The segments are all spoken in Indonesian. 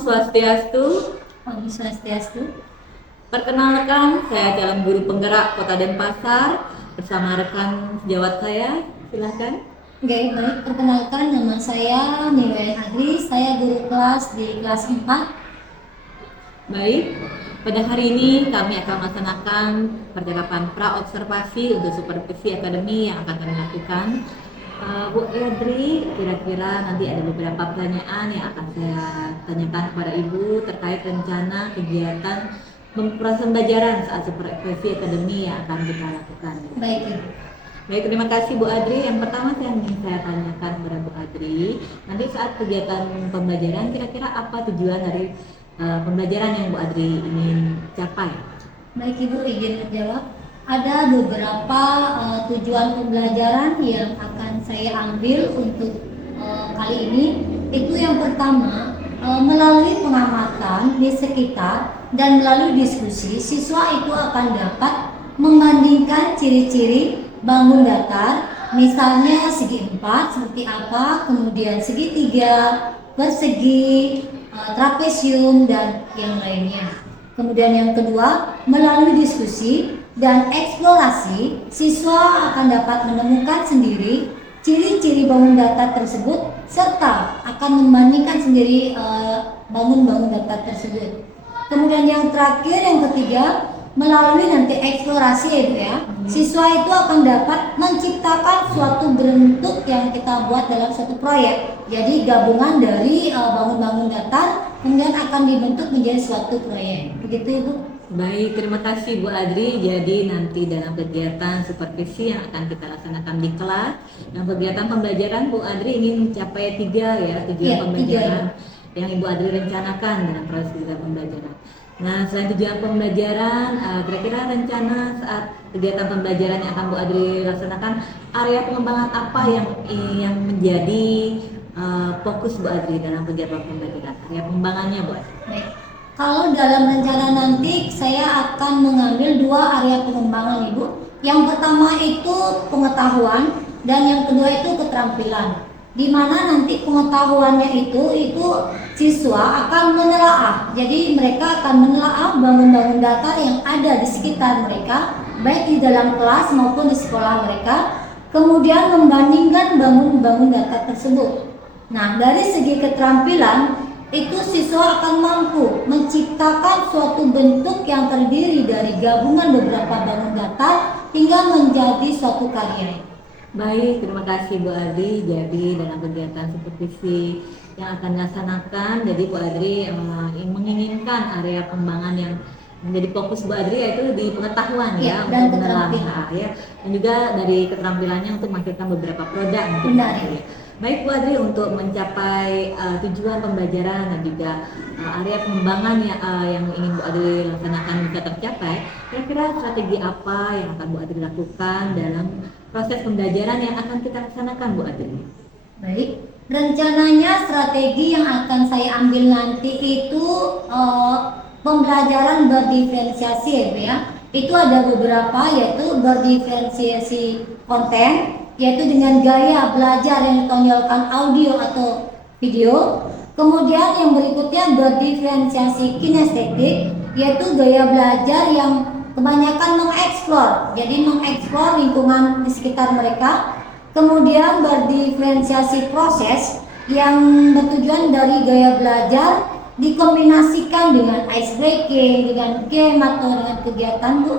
Swastiastu. Om Swastiastu. Perkenalkan, saya calon guru penggerak Kota Denpasar bersama rekan sejawat saya. Silahkan. Baik, perkenalkan nama saya Niwaya Hadri, saya guru kelas di kelas 4. Baik, pada hari ini kami akan melaksanakan percakapan pra-observasi untuk supervisi akademi yang akan kami lakukan. Bu Adri, kira-kira nanti ada beberapa pertanyaan yang akan saya tanyakan kepada Ibu terkait rencana kegiatan pembelajaran saat supervisi akademi yang akan kita lakukan. Baik, Ibu. Baik, terima kasih Bu Adri. Yang pertama yang ingin saya tanyakan kepada Bu Adri, nanti saat kegiatan pembelajaran kira-kira apa tujuan dari pembelajaran yang Bu Adri ingin capai? Baik, Ibu, izin menjawab. Ada beberapa tujuan pembelajaran yang akan saya ambil untuk kali ini. Itu yang pertama, melalui pengamatan di sekitar dan melalui diskusi, siswa itu akan dapat membandingkan ciri-ciri bangun datar, misalnya segi 4 seperti apa, kemudian segitiga, persegi, trapesium, dan yang lainnya. Kemudian yang kedua, melalui diskusi dan eksplorasi, siswa akan dapat menemukan sendiri ciri-ciri bangun datar tersebut serta akan membandingkan sendiri bangun-bangun datar tersebut. Kemudian yang terakhir, yang ketiga, melalui nanti eksplorasi ya Ibu ya, siswa itu akan dapat menciptakan suatu bentuk yang kita buat dalam suatu proyek. Jadi gabungan dari bangun-bangun datar kemudian akan dibentuk menjadi suatu proyek. Begitu Ibu. Baik, terima kasih Bu Adri. Jadi nanti dalam kegiatan supervisi yang akan kita laksanakan di kelas, dan kegiatan pembelajaran Bu Adri ingin mencapai 3 ya, tujuan pembelajaran yang Ibu Adri rencanakan dalam proses kegiatan pembelajaran. Nah, selain tujuan pembelajaran, kira-kira rencana saat kegiatan pembelajaran yang akan Bu Adri laksanakan, area pengembangan apa yang menjadi fokus Bu Adri dalam kegiatan pembelajaran? Area pengembangannya Bu Adri. Baik. Kalau dalam rencana nanti saya akan mengambil 2 area pengembangan Ibu. Yang pertama itu pengetahuan dan yang kedua itu keterampilan. Di mana nanti pengetahuannya itu siswa akan menelaah. Jadi mereka akan menelaah bangun-bangun datar yang ada di sekitar mereka, baik di dalam kelas maupun di sekolah mereka. Kemudian membandingkan bangun-bangun datar tersebut. Nah, dari segi keterampilan itu siswa akan mampu menciptakan suatu bentuk yang terdiri dari gabungan beberapa bangun datar hingga menjadi suatu karya. Baik, terima kasih Bu Adri. Jadi dalam kegiatan supervisi yang akan dilaksanakan, jadi Bu Adri menginginkan area pengembangan yang menjadi fokus Bu Adri yaitu di pengetahuan ya dan untuk menelaah ya, dan juga dari keterampilannya untuk menghasilkan beberapa produk. Benar. Ya. Baik Bu Adri, untuk mencapai tujuan pembelajaran dan juga area pengembangan yang ingin Bu Adri laksanakan bisa tercapai, kira-kira strategi apa yang akan Bu Adri lakukan dalam proses pembelajaran yang akan kita laksanakan Bu Adri? Baik, rencananya strategi yang akan saya ambil nanti itu pembelajaran berdiferensiasi ya Bu ya. Itu ada beberapa, yaitu berdiferensiasi konten, yaitu dengan gaya belajar yang ditonjolkan audio atau video. Kemudian yang berikutnya berdiferensiasi kinestetik, yaitu gaya belajar yang kebanyakan mengeksplor, jadi mengeksplor lingkungan di sekitar mereka. Kemudian berdiferensiasi proses yang bertujuan dari gaya belajar dikombinasikan dengan ice breaking, dengan game atau dengan kegiatan Bu.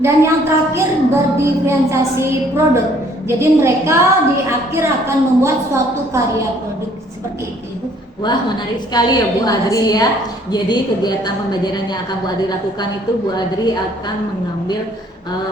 Dan yang terakhir berdiferensiasi produk. Jadi mereka di akhir akan membuat suatu karya produk seperti itu Ibu. Wah, menarik sekali ya Bu Adri ya. Jadi kegiatan pembelajaran yang akan Bu Adri lakukan itu Bu Adri akan mengambil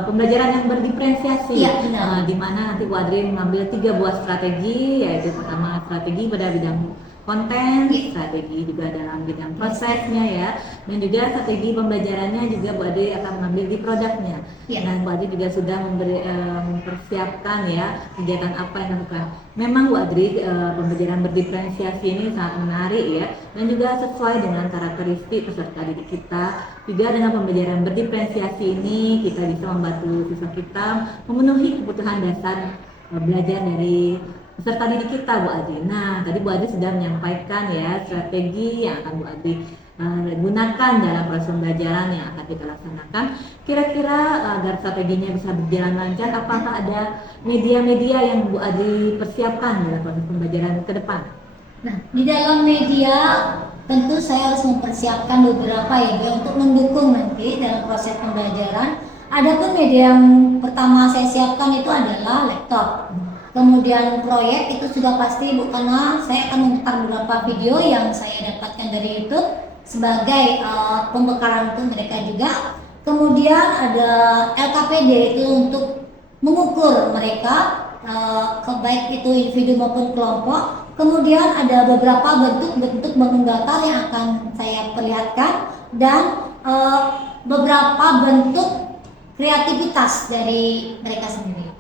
pembelajaran yang berdiferensiasi. Ya, benar. Di mana nanti Bu Adri mengambil 3 buah strategi, yaitu pertama strategi pada bidang konten, strategi juga dalam bidang prosesnya ya, dan juga strategi pembelajarannya juga Bu Adri akan mengambil di produknya. Nah, Bu Adri juga sudah mempersiapkan ya kegiatan apa yang dilakukan. Memang Bu Adri pembelajaran berdiferensiasi ini sangat menarik ya, dan juga sesuai dengan karakteristik peserta didik kita. Juga dengan pembelajaran berdiferensiasi ini kita bisa membantu siswa kita memenuhi kebutuhan dasar belajar dari peserta didik kita Bu Adri. Nah, tadi Bu Adri sudah menyampaikan ya strategi yang akan Bu Adri gunakan dalam proses pembelajaran yang akan kita laksanakan. Kira-kira agar strateginya bisa berjalan lancar, apakah ada media-media yang Bu Adri persiapkan dalam proses pembelajaran ke depan? Nah, di dalam media tentu saya harus mempersiapkan beberapa ya Bu, untuk mendukung nanti dalam proses pembelajaran. Adapun media yang pertama saya siapkan itu adalah laptop. Kemudian proyek itu sudah pasti Bu, karena saya akan memutar beberapa video yang saya dapatkan dari YouTube sebagai pembekalan untuk mereka juga. Kemudian ada LKPD itu untuk mengukur mereka baik itu individu maupun kelompok. Kemudian ada beberapa bentuk-bentuk bangun datar yang akan saya perlihatkan dan beberapa bentuk kreativitas dari mereka sendiri.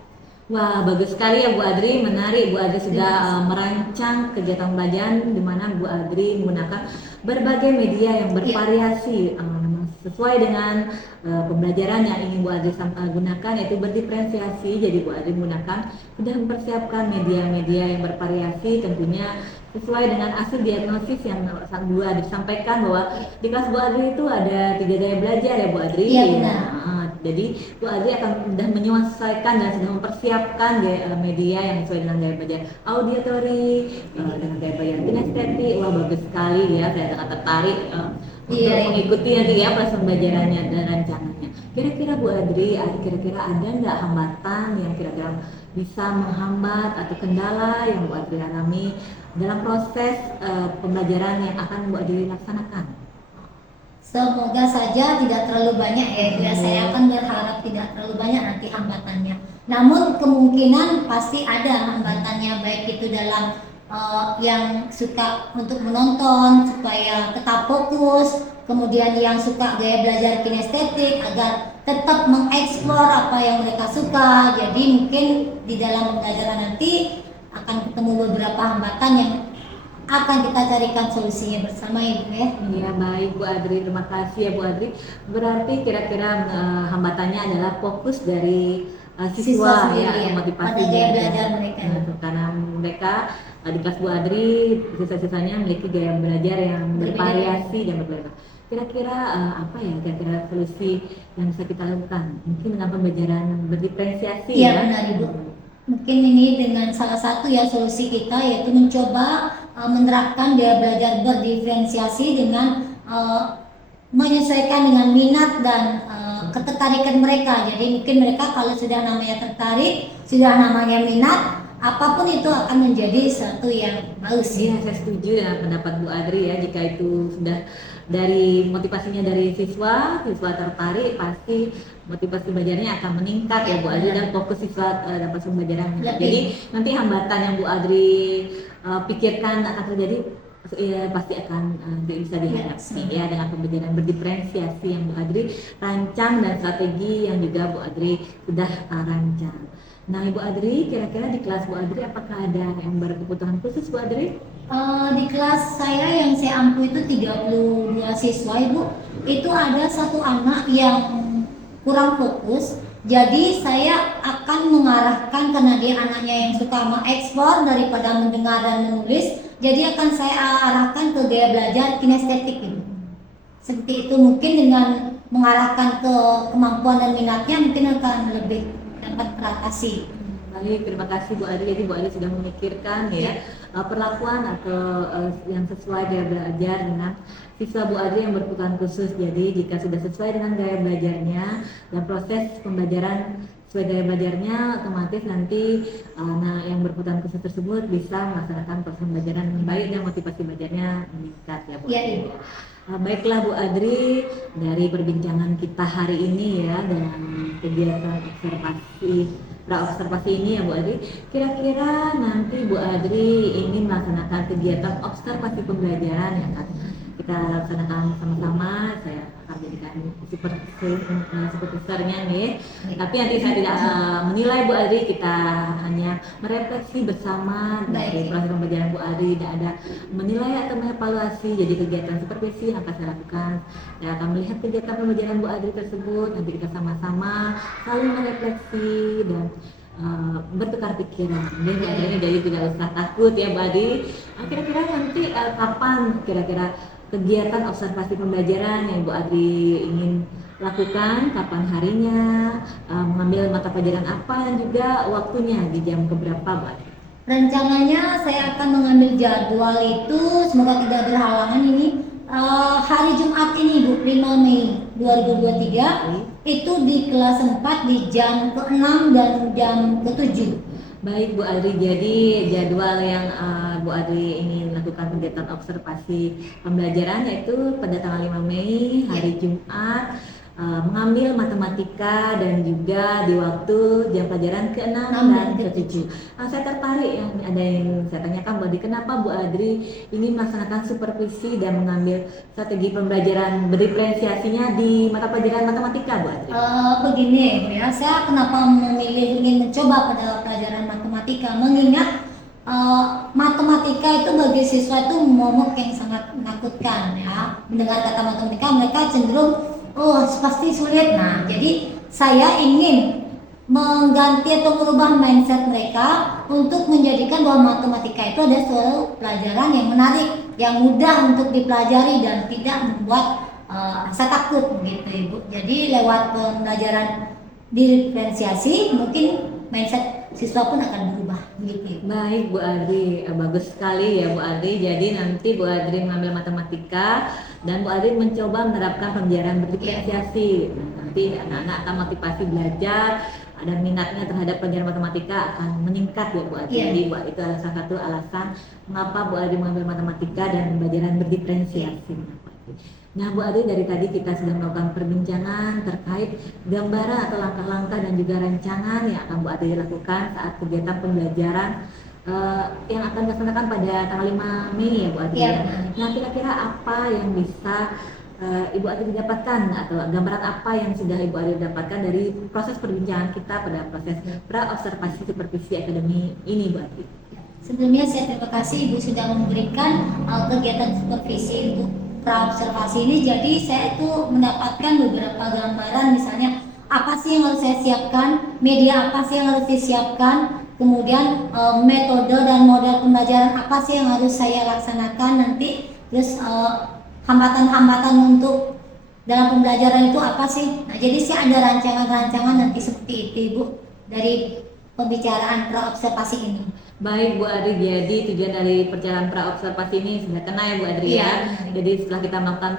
Wah, bagus sekali ya Bu Adri, menarik. Bu Adri sudah merancang kegiatan pembelajaran di mana Bu Adri menggunakan berbagai media yang bervariasi sesuai dengan pembelajaran yang ingin Bu Adri gunakan, yaitu berdiferensiasi. Jadi Bu Adri menggunakan sudah mempersiapkan media-media yang bervariasi, tentunya sesuai dengan hasil diagnosis yang Bu Adri sampaikan bahwa di kelas Bu Adri itu ada 3 gaya belajar ya Bu Adri. Iya, benar. Jadi Bu Adri akan sudah menyesuaikan dan sudah mempersiapkan media yang sesuai dengan gaya belajar auditory, dengan gaya belajar kinestetik. Wah, bagus sekali ya, saya sangat tertarik untuk mengikuti nanti ya proses pembelajarannya dan rancangannya. Kira-kira Bu Adri, kira-kira ada nggak hambatan yang kira-kira bisa menghambat atau kendala yang Bu Adri alami dalam proses pembelajaran yang akan Bu Adri laksanakan? Semoga saja tidak terlalu banyak ya, saya akan berharap tidak terlalu banyak nanti hambatannya. Namun kemungkinan pasti ada hambatannya, baik itu dalam yang suka untuk menonton supaya tetap fokus, kemudian yang suka gaya belajar kinestetik agar tetap mengeksplor apa yang mereka suka. Jadi mungkin di dalam pembelajaran nanti akan ketemu beberapa hambatan yang akan kita carikan solusinya bersama Ibu ya. Iya, baik Bu Adri, terima kasih ya Bu Adri. Berarti kira-kira hambatannya adalah fokus dari siswa ya, motivasi gaya belajar mereka. Karena mereka di kelas Bu Adri siswa-siswanya memiliki gaya belajar yang bervariasi dan berbeda. Kira-kira apa ya kira-kira solusi yang bisa kita lakukan? Mungkin dengan pembelajaran berdiferensiasi ya. Iya benar Ibu. Mungkin ini dengan salah satu ya solusi kita, yaitu mencoba menerapkan gaya belajar berdiferensiasi dengan menyesuaikan dengan minat dan ketertarikan mereka. Jadi mungkin mereka kalau sudah namanya tertarik, sudah namanya minat, apapun itu akan menjadi satu yang bagus. Iya, saya setuju dengan pendapat Bu Adri ya. Jika itu sudah dari motivasinya dari siswa tertarik, pasti motivasi belajarnya akan meningkat ya Bu Adri, dan fokus siswa dapat pembelajaran. Jadi nanti hambatan yang Bu Adri pikirkan akan terjadi ya, pasti akan bisa dihadapi ya dengan pembelajaran berdiferensiasi yang Bu Adri rancang dan strategi yang juga Bu Adri sudah rancang. Nah Ibu Adri, kira-kira di kelas Bu Adri apakah ada yang berkebutuhan khusus Bu Adri? Di kelas saya yang saya ampu itu 32 siswa Ibu, itu ada satu anak yang kurang fokus. Jadi saya akan mengarahkan, karena dia anaknya yang suka mengeksplor daripada mendengar dan menulis, jadi akan saya arahkan ke gaya belajar kinestetik Ibu. Seperti itu, mungkin dengan mengarahkan ke kemampuan dan minatnya mungkin akan lebih dapat teratasi. Baik, terima kasih Bu Adri. Jadi Bu Adri sudah memikirkan ya perlakuan atau yang sesuai gaya belajar dengan siswa Bu Adri yang berkebutuhan khusus. Jadi jika sudah sesuai dengan gaya belajarnya dan proses pembelajaran sesuai gaya belajarnya, otomatis nanti yang berkebutuhan khusus tersebut bisa melaksanakan proses pembelajaran dengan baik dan motivasi belajarnya meningkat ya Bu Adri. Baiklah Bu Adri, dari perbincangan kita hari ini ya dengan kegiatan observasi ini ya Bu Adri, kira-kira nanti Bu Adri ingin melaksanakan kegiatan observasi pembelajaran yang akan kita laksanakan sama-sama. Saya akan jadikan supervisornya nih. Tapi nanti saya tidak menilai Bu Adri, kita hanya merefleksi bersama dari proses pembelajaran Bu Adri. Tidak ada menilai atau mengevaluasi. Jadi kegiatan supervisi yang akan saya lakukan, saya akan melihat kegiatan pembelajaran Bu Adri tersebut. Nanti kita sama-sama saling merefleksi dan bertukar pikiran. Jadi Bu Adri, jadi tidak usah takut ya Bu Adri. Kira-kira nanti kapan kira-kira kegiatan observasi pembelajaran yang Bu Adri ingin lakukan, kapan harinya, mengambil mata pelajaran apa, dan juga waktunya di jam keberapa Bu Adri? Rencananya saya akan mengambil jadwal itu, semoga tidak berhalangan ini, hari Jumat ini Bu, 5 Mei 2023 itu di kelas 4 di jam ke-6 dan jam ke-7. Baik Bu Adri, jadi jadwal yang Bu Adri ini melakukan kegiatan observasi pembelajaran yaitu pada tanggal 5 Mei hari Jumat, mengambil matematika dan juga di waktu jam pelajaran ke-6 dan ke-7. Saya tertarik yang ada yang saya tanyakan Bu Adri, kenapa Bu Adri ingin melaksanakan supervisi dan mengambil strategi pembelajaran berdiferensiasinya di mata pelajaran matematika Bu Adri? Begini ya, saya kenapa memilih ingin mencoba pada pelajaran matematika, mengingat matematika itu bagi siswa itu momok yang sangat menakutkan ya. Mendengar kata matematika mereka cenderung pasti sulit. Nah, jadi saya ingin mengganti atau merubah mindset mereka untuk menjadikan bahwa matematika itu adalah suatu pelajaran yang menarik, yang mudah untuk dipelajari dan tidak membuat rasa takut gitu Ibu. Jadi lewat pembelajaran diferensiasi mungkin mindset siswa pun akan berubah gitu. Baik Bu Adri, bagus sekali ya Bu Adri. Jadi nanti Bu Adri mengambil matematika dan Bu Adri mencoba menerapkan pembelajaran berdiferensiasi. Nanti anak-anak akan motivasi belajar, ada minatnya terhadap pelajaran matematika akan meningkat ya Bu Adri. Jadi Bu, itu adalah salah satu alasan mengapa Bu Adri mengambil matematika dan pembelajaran berdiferensiasi. Nah Bu Adri, dari tadi kita sudah melakukan perbincangan terkait gambaran atau langkah-langkah dan juga rancangan yang akan Bu Adri lakukan saat kegiatan pembelajaran yang akan dilaksanakan pada tanggal 5 Mei ya Bu Adri. Nah kira-kira apa yang bisa Ibu Adri dapatkan atau gambaran apa yang sudah Ibu Adri dapatkan dari proses perbincangan kita pada proses pra-observasi supervisi akademi ini Bu Adri? Sebelumnya saya terima kasih Ibu sudah memberikan kegiatan supervisi untuk pra-observasi ini. Jadi saya itu mendapatkan beberapa gambaran, misalnya apa sih yang harus saya siapkan, media apa sih yang harus disiapkan, kemudian metode dan model pembelajaran apa sih yang harus saya laksanakan nanti, terus hambatan-hambatan untuk dalam pembelajaran itu apa sih. Nah jadi sih ada rancangan-rancangan nanti seperti itu Ibu dari pembicaraan pra-observasi ini. Baik Bu Adri, jadi tujuan dari perjalanan pra-observasi ini sudah kena ya Bu Adri ya. Jadi setelah kita melakukan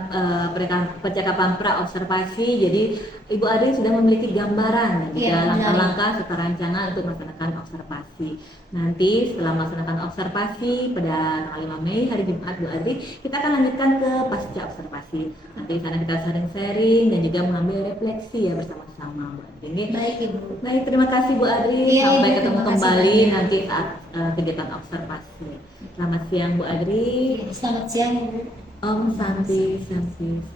percakapan pra-observasi, jadi Ibu Adri sudah memiliki gambaran dan juga langkah-langkah serta rancangan untuk melaksanakan observasi. Nanti setelah melaksanakan observasi pada tanggal 5 Mei hari Jumat Bu Adri, kita akan lanjutkan ke pasca observasi. Nanti di sana kita sharing-sharing dan juga mengambil refleksi ya bersama-sama Bu Adri. Baik Ibu. Baik, terima kasih Bu Adri. Sampai ketemu kembali nanti saat kegiatan observasi. Selamat siang Bu Adri. Selamat siang Ibu. Om Santi Santi.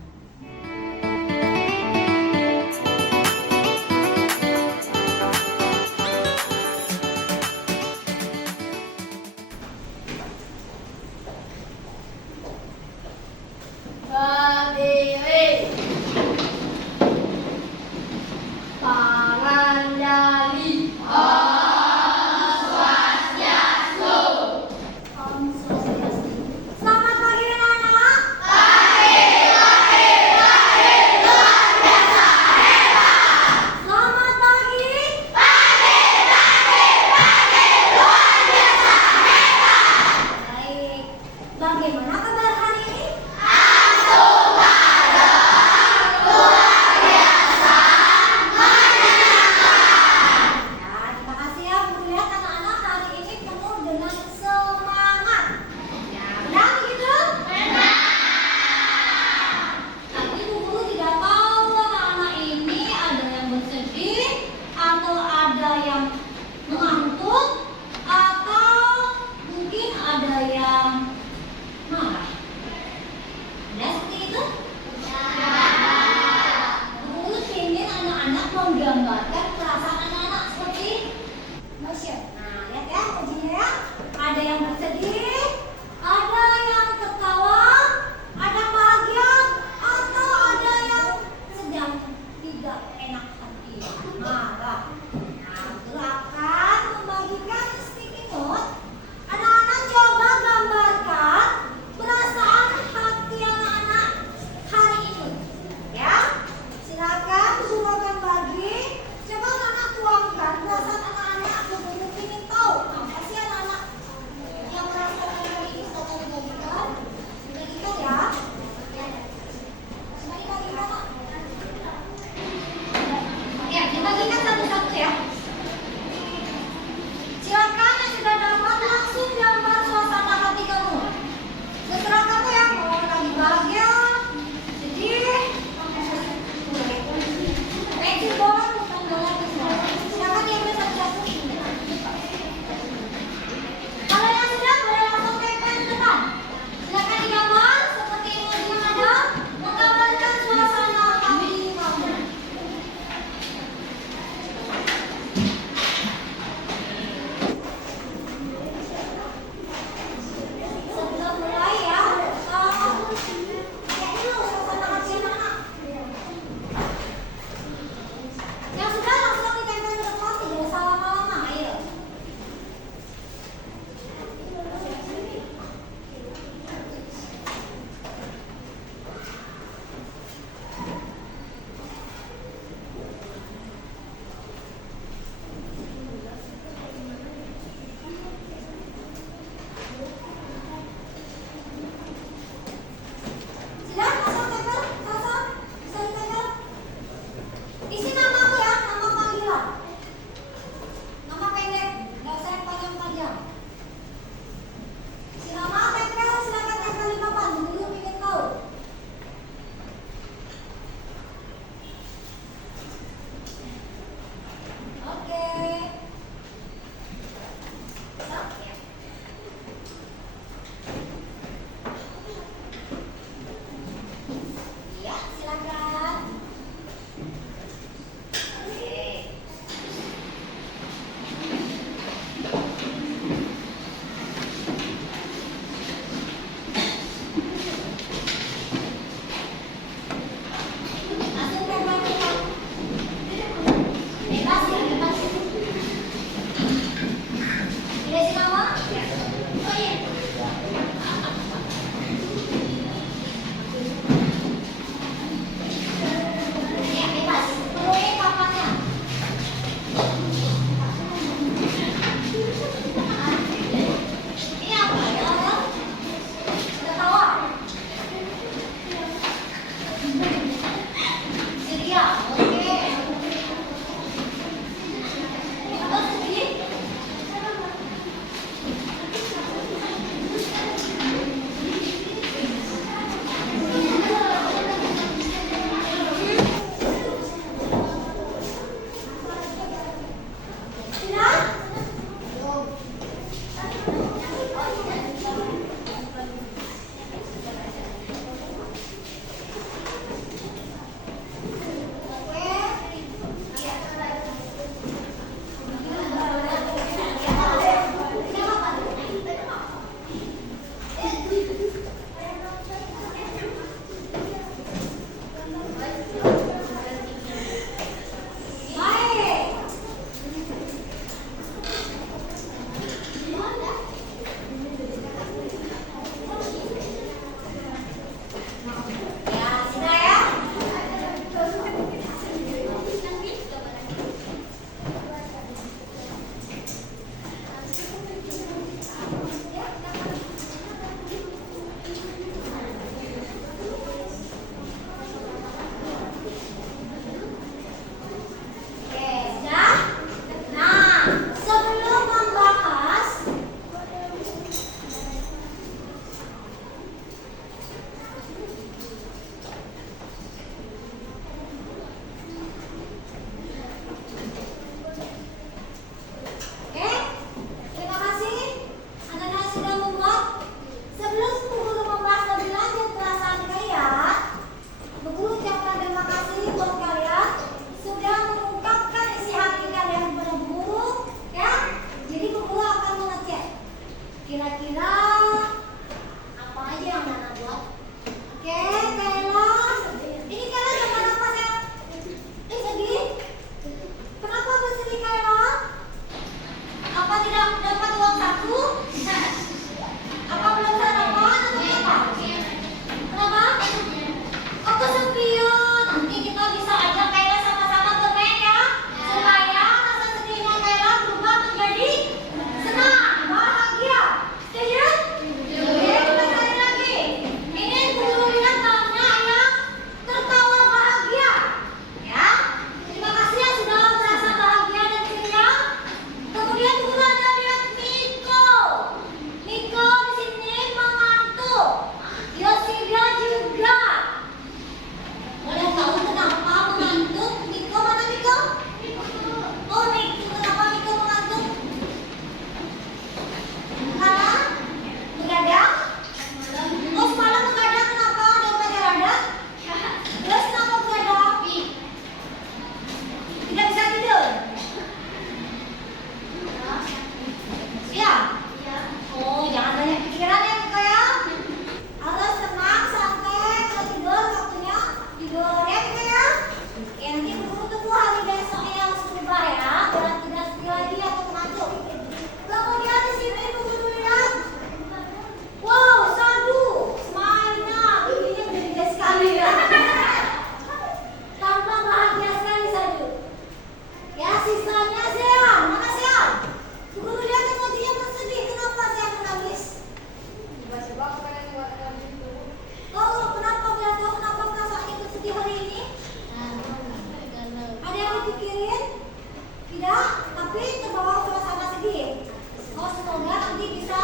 Tidak, tapi terbawa suasana sedih. Oh, semoga nanti bisa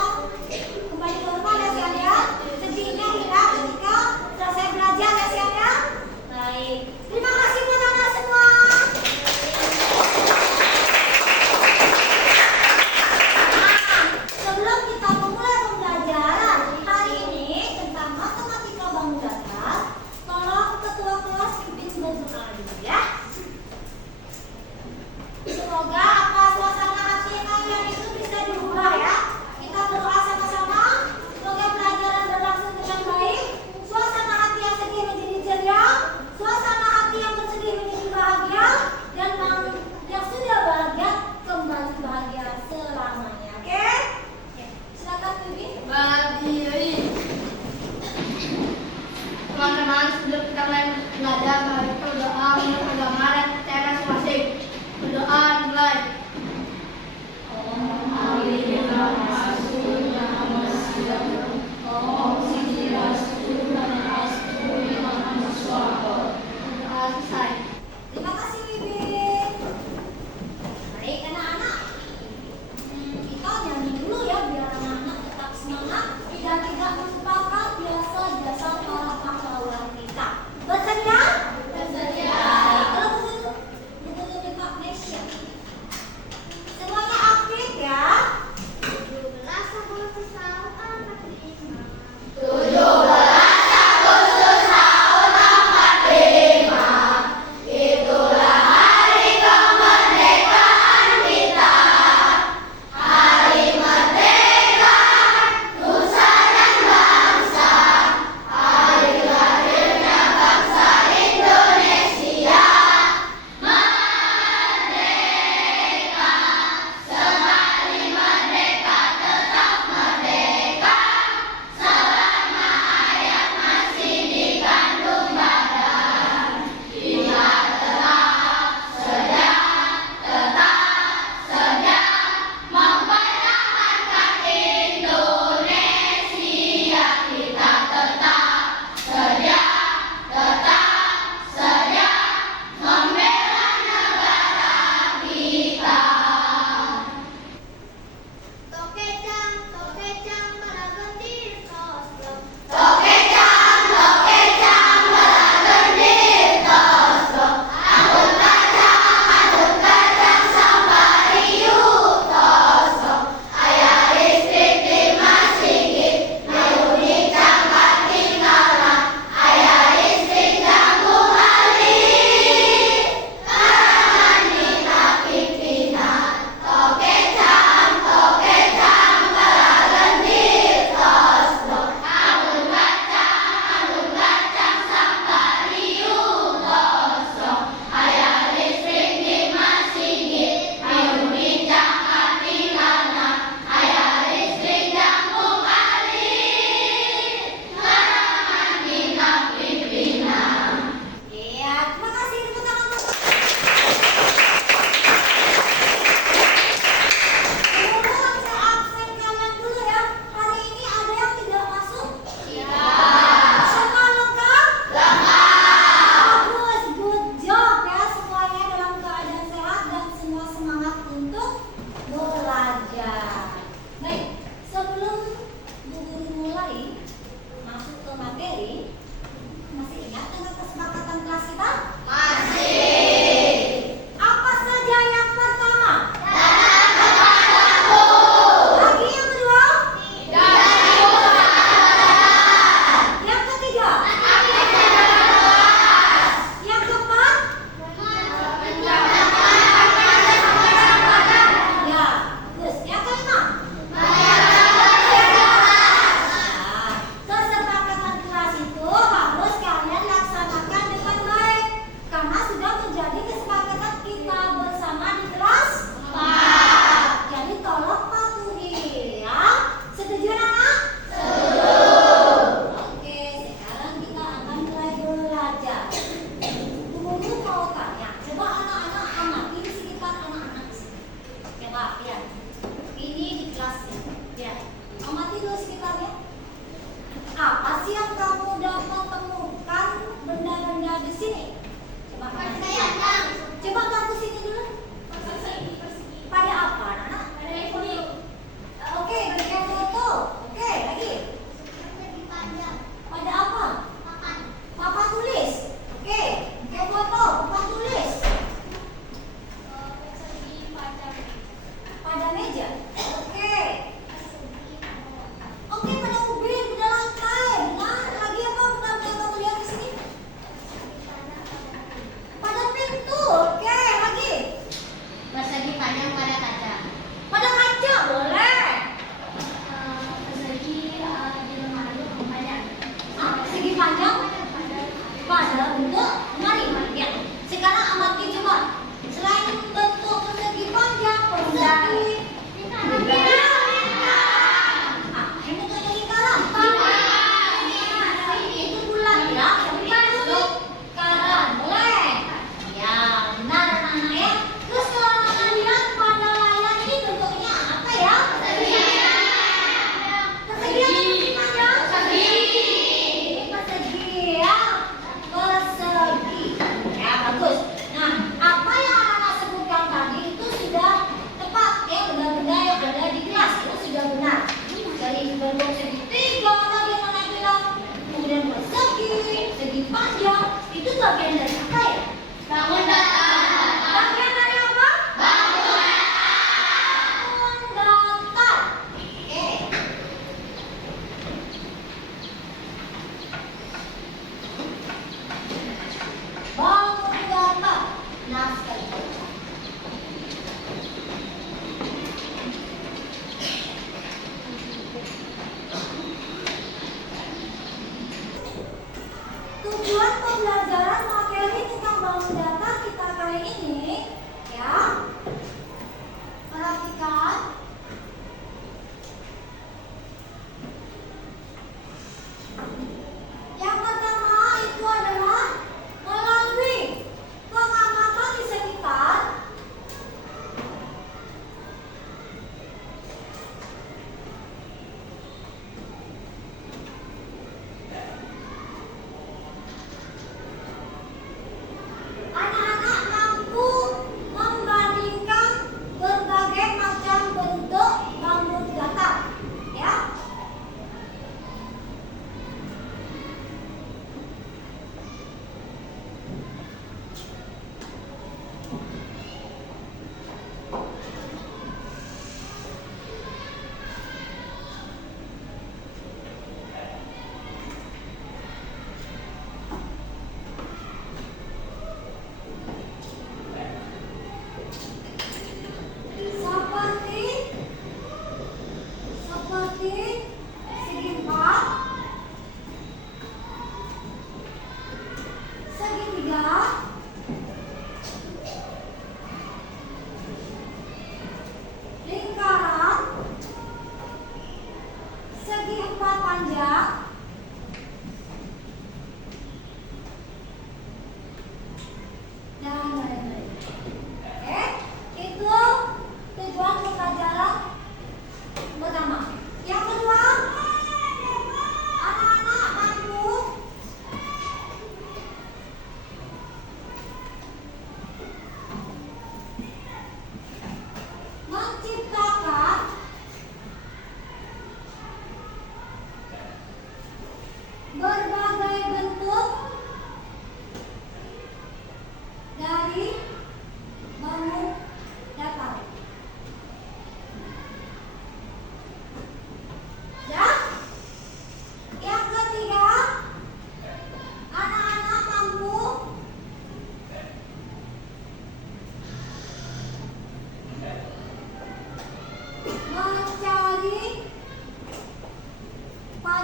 kembali normal ya Sian ya. Sedihnya hilang ketika selesai belajar ya Sian ya. Baik, terima kasih buat anda semua. Nah, sebelum kita memulai pembelajaran hari ini tentang matematika bangun datar, tolong ketua kelas pimpin berdoa dulu ya. Semoga apa suasana hati kalian itu bisa diubah ya. Kita berdoa sama-sama. Semoga pelajaran berlangsung dengan baik. Suasana hati yang sedih menjadi ceria, suasana hati yang bersedih menjadi bahagia, dan yang sudah bahagia kembali bahagia selamanya. Oke? Ya. Silakan Bibi. Berdiri. Teman-teman, sebelum kita mulai belajar, mari kita berdoa menurut agama dan percaya masing-masing. Berdoa dimulai.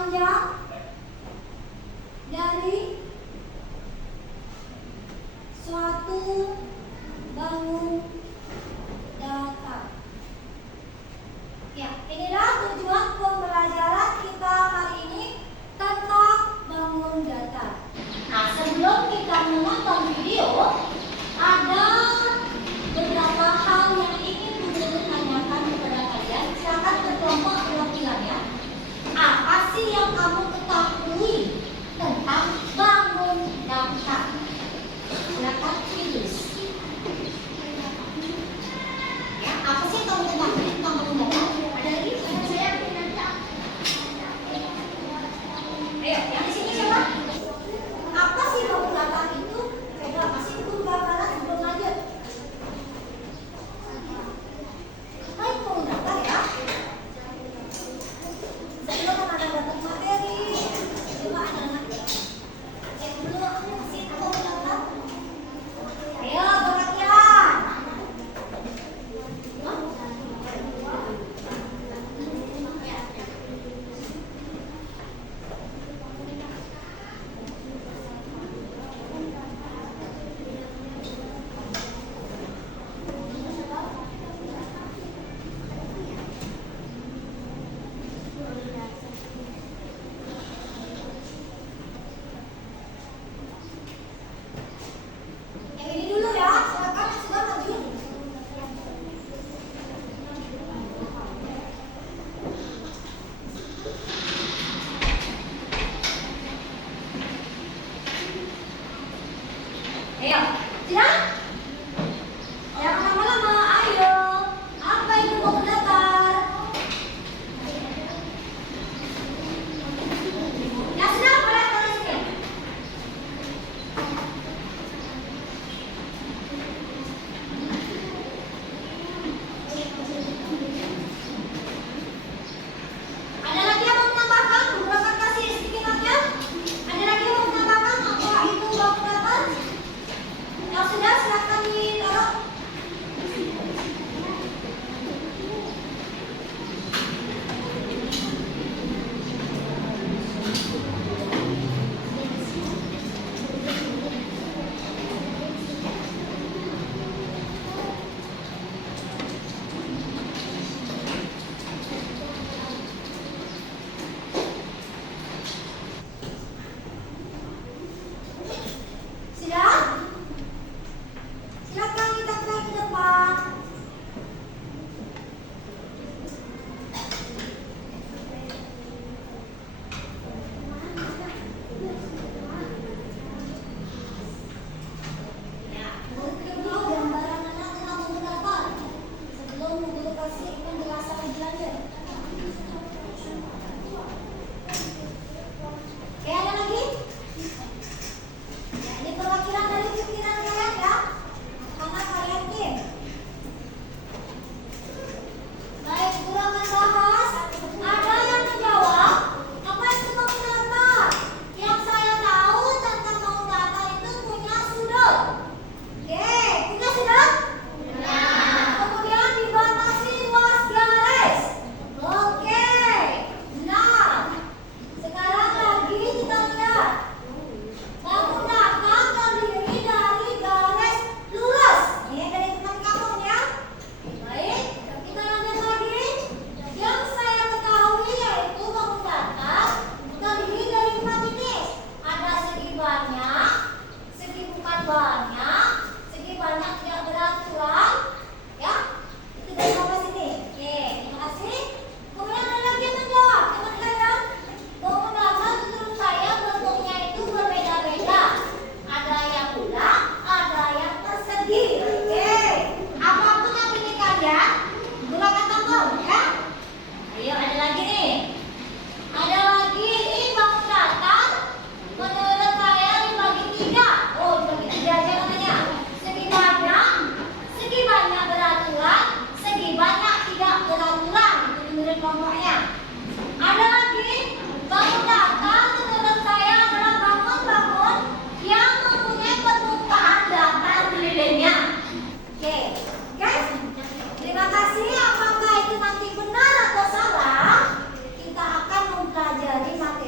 panjang dari suatu bangun datar. Ya, inilah tujuan pembelajaran kita hari ini tentang bangun datar. Nah, sebelum kita menonton video, ada beberapa hal yang ingin Guru tanyakan kepada kalian. Silakan berkelompok perwakilannya. Apa sih yang kamu ketahui tentang bangun datar? Silakan tulis. Ya, apa sih yang kamu ketahui tentang bangun datar? Ada lagi? Ayo, yang di sini siapa? Apa sih bangun datar itu? Coba kasih dulu gambaran sebelum lanjut. Hai, bangun datar ya. Sebelum ada dapat materi, coba anak-anak cek dulu kasih bangun datar. Ayo, perhatian. Yang ini dulu ya, silakan yang sudah maju. Ayo, sudah? Jangan lama-lama, ayo. Apa itu bangun datar? Ya sudah, boleh tulis sini. Ada lagi yang mau menambahkan? Beberapa kasih sedikit aja. Ada lagi yang mau menambahkan apa itu bangun datar? Yang sudah silakan ditaruh. Sudah? Silakan kita naik ke depan. Ya, mungkin dulu gambaran anak tentang bangun datar sebelum Guru kasih penjelasan lebih lanjut. Oke, ada lagi? Ya, ini perwakilan dari pimpinan kalian ya. Karena kalian tim. Baik, Guru akan bahas. Ada yang menjawab, apa itu bangun datar? Yang saya tahu tentang bangun datar itu punya sudut. Oke, punya sudut? Kemudian dibatasi luas garis. Oke, benar. Sekarang lagi kita lihat. Bangun datar terdiri dari garis lurus. Ini dari teman kamu ya. Baik, kita lanjut lagi. Yang saya ketahui yaitu bangun datar terdiri dari 4 jenis. Ada segi banyak, segi bukan banyak, segi banyak tidak beraturan. Ya, itu dari sampai sini. Oke, terima kasih. Kemudian ada lagi yang menjawab, teman kalian. Bangun datar menurut saya bentuknya itu berbeda-beda. Ada yang bulat, ada yang persegi. Oke, apapun yang pilih kalian, gunakan tombol ya. Ayo, ada lagi nih. Ada lagi ini bangun datar. Menurut saya dibagi 3. Oh, dibagi 3 aja namanya. Segi banyak beraturan, segi banyak tidak beraturan. Itu menurut kelompoknya. Ada lagi bangun datar menurut saya adalah bangun-bangun yang mempunyai permukaan datar kelilingnya. Oke, guys, terima kasih. Apakah itu nanti benar atau salah? Kita akan mempelajari materi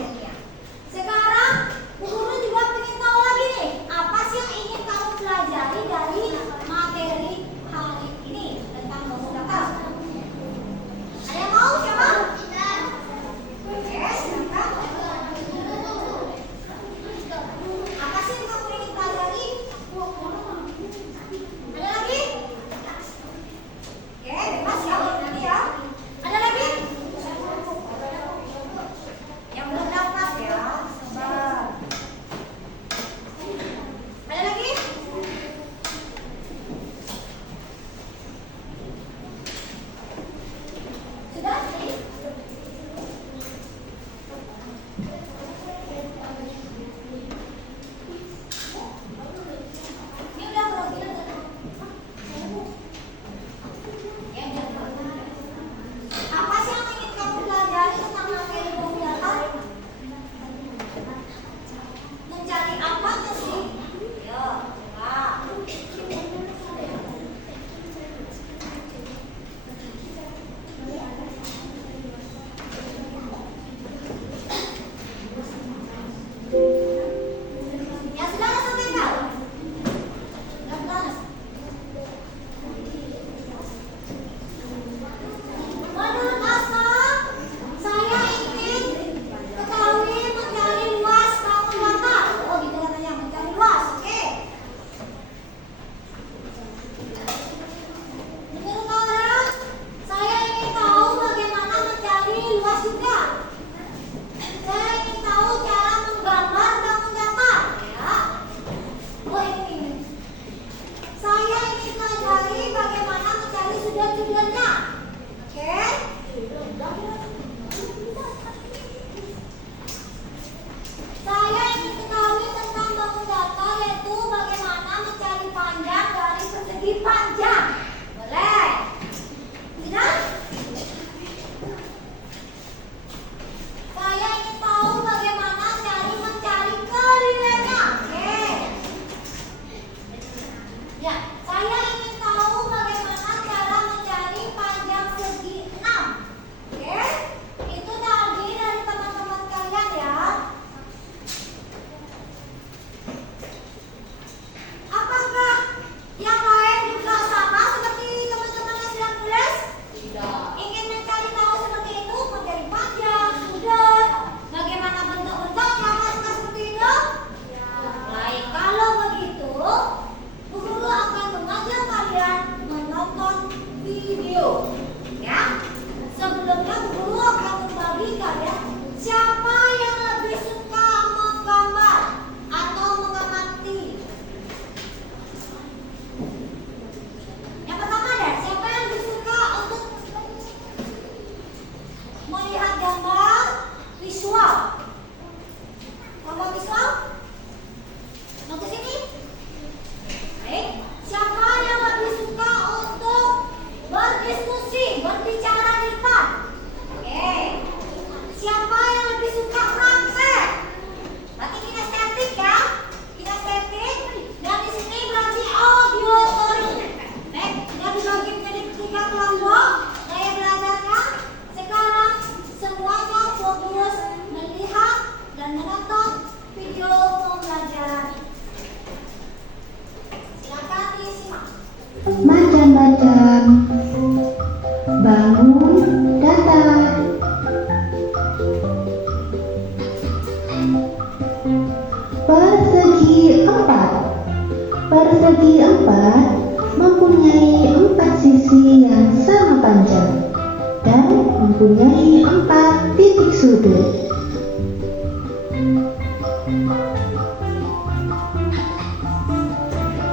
mempunyai 4 titik sudut.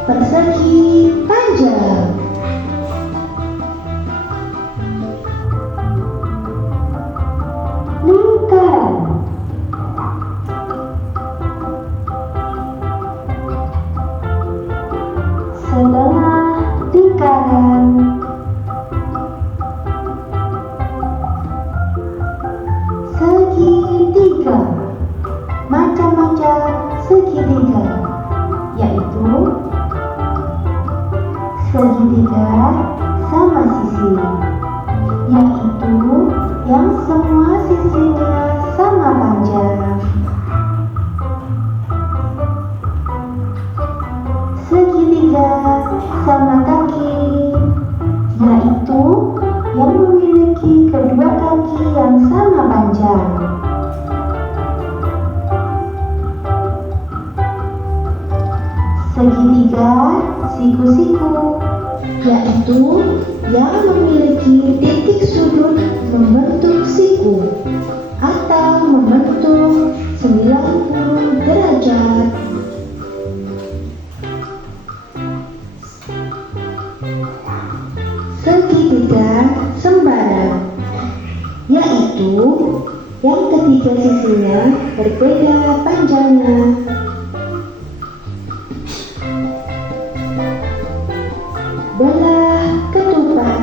Persegi panjang. Lingkaran. Setengah lingkaran. Segitiga. Macam-macam segitiga, yaitu segitiga sama sisi, yaitu yang semua sisinya sama panjang. Segitiga sama kaki, yaitu yang memiliki kedua kaki yang sama panjang. Segitiga siku-siku, yaitu yang memiliki titik sudut membentuk siku atau membentuk 90 derajat. Segitiga sembarang, yaitu yang ketiga sisinya berbeda panjangnya. Belah ketupat.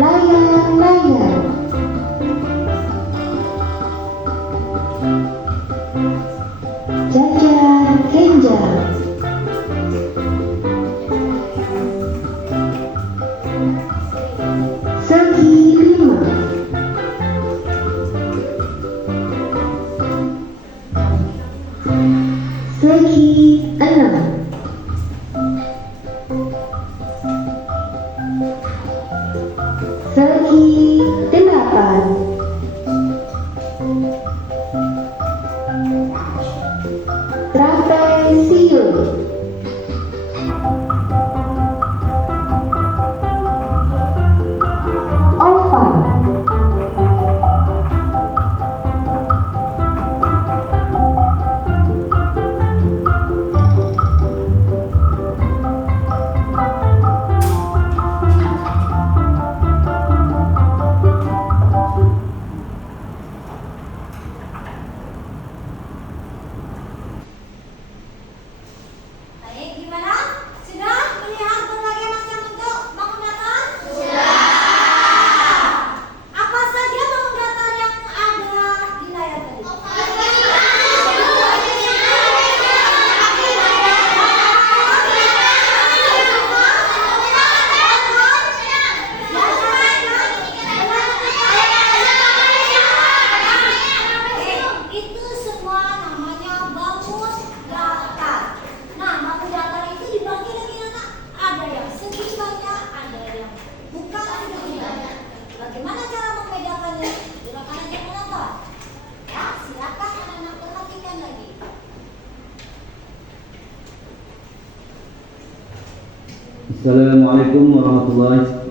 Layang-layang. Jajar genjang. Segi lima. Segi enam. Segi delapan. Trapesium. Oval. Baik, gimana? Sudah melihat berbagai macam bentuk bangun datar? Sudah. Apa saja bangun datar yang ada di layar tadi? Itu semua namanya bangun datar. Nah, bangun datar itu dibagi lagi anak. Ada yang segi banyak, ada yang bukan segi banyak. Bagaimana cara membedakannya? Silakan aja menonton. Ya, silakan anak-anak perhatikan lagi. Assalamualaikum warahmatullahi wabarakatuh.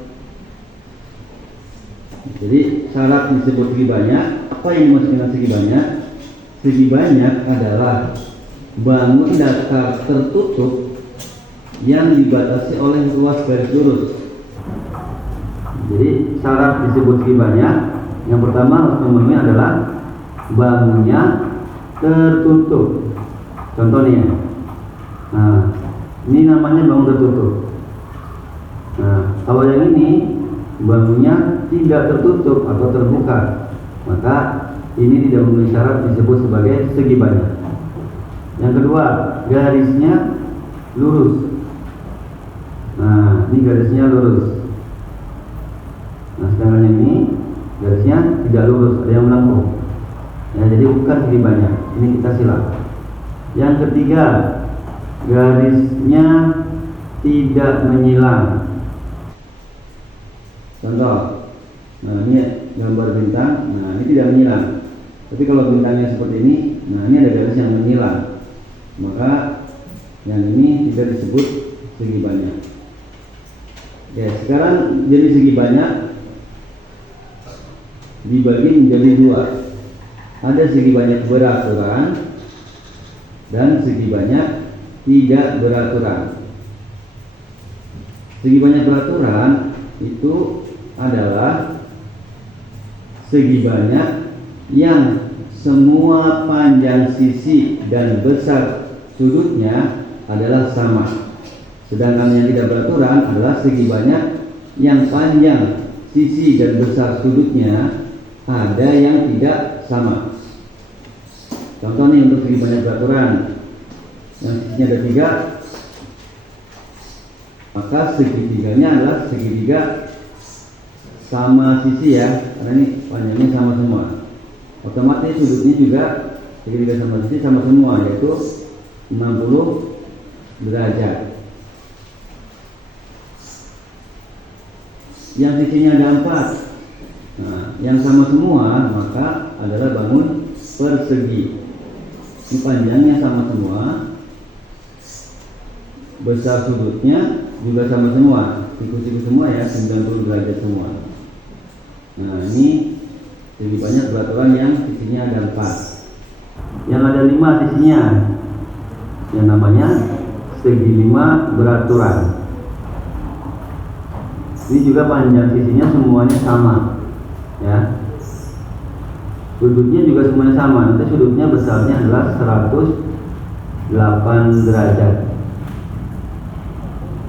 Jadi syarat disebut segi banyak. Apa yang dimaksud dengan segi banyak? Segi banyak adalah bangun datar tertutup yang dibatasi oleh luas garis lurus. Jadi syarat disebut segi banyak, yang pertama harus memenuhi adalah bangunnya tertutup. Contohnya, nah ini namanya bangun tertutup. Nah, kalau yang ini bangunnya tidak tertutup atau terbuka, maka ini tidak memenuhi syarat disebut sebagai segi banyak. Yang kedua, garisnya lurus. Nah, ini garisnya lurus. Nah, sedangkan yang ini garisnya tidak lurus, ada yang melengkung. Ya, jadi bukan segi banyak. Ini kita silap. Yang ketiga, garisnya tidak menyilang. Contoh, nah ini gambar bintang, nah ini tidak menyilang. Tapi kalau bintangnya seperti ini, nah ini ada garis yang menyilang, maka yang ini tidak disebut segi banyak. Ya, sekarang jadi segi banyak dibagi menjadi dua. Ada segi banyak beraturan dan segi banyak tidak beraturan. Segi banyak beraturan itu adalah segi banyak yang semua panjang sisi dan besar sudutnya adalah sama. Sedangkan yang tidak beraturan adalah segi banyak yang panjang sisi dan besar sudutnya ada yang tidak sama. Contoh nih untuk segi banyak beraturan, yang sisinya ada 3, maka segitiganya adalah segitiga sama sisi ya, karena ini panjangnya sama semua. Otomatis sudutnya juga segitiga sama sisi sama semua, yaitu 60 derajat. Yang sisinya ada 4, nah, yang sama semua maka adalah bangun persegi. Ini panjangnya sama semua, besar sudutnya juga sama semua, siku-siku semua ya, 90 derajat semua. Nah, ini segi banyak beraturan yang sisinya ada 4. Yang ada 5 sisinya, yang namanya segi 5 beraturan. Ini juga panjang sisinya semuanya sama, ya. Sudutnya juga semuanya sama. Nanti sudutnya besarnya adalah 108 derajat.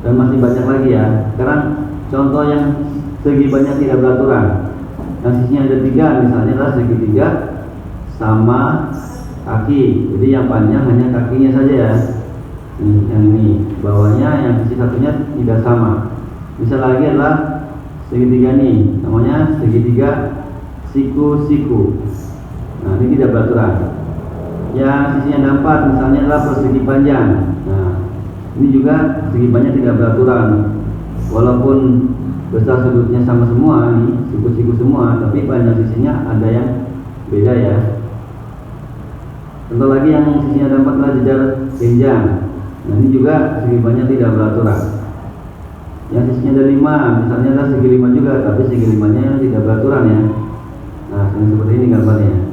Dan masih banyak lagi ya. Sekarang contoh yang segi banyak tidak beraturan. Yang sisinya ada 3, misalnya adalah segitiga sama kaki. Jadi yang panjang hanya kakinya saja ya. Yang ini bawahnya, yang sisi satunya tidak sama. Bisa lagi adalah segitiga nih, namanya segitiga siku-siku. Nah, ini tidak beraturan. Yang sisinya ada 4, misalnya adalah persegi panjang. Nah, ini juga segi banyak tidak beraturan. Walaupun besar sudutnya sama semua nih, siku-siku semua, tapi panjang sisinya ada yang beda ya. Contoh lagi yang sisinya ada 4 adalah jejar genjang. Nah, ini juga segi banyak tidak beraturan. Yang sisinya ada 5, misalnya adalah segi 5 juga, tapi segi 5-nya tidak beraturan ya. Nah, seperti ini gambarnya.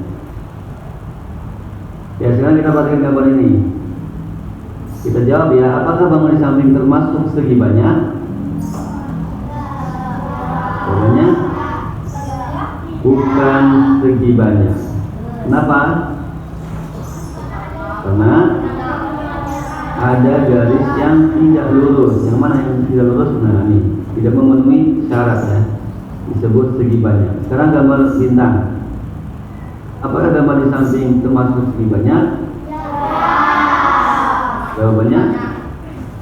Ya, sekarang kita perhatikan gambar ini. Kita jawab ya, apakah bangun di samping termasuk segi banyak? Jawabannya bukan segi banyak. Kenapa? Karena ada garis yang tidak lurus. Yang mana yang tidak lurus? Nah, ini tidak memenuhi syarat ya, disebut segi banyak. Sekarang gambar bintang. Apakah gambar di samping termasuk segi banyak? Jawabannya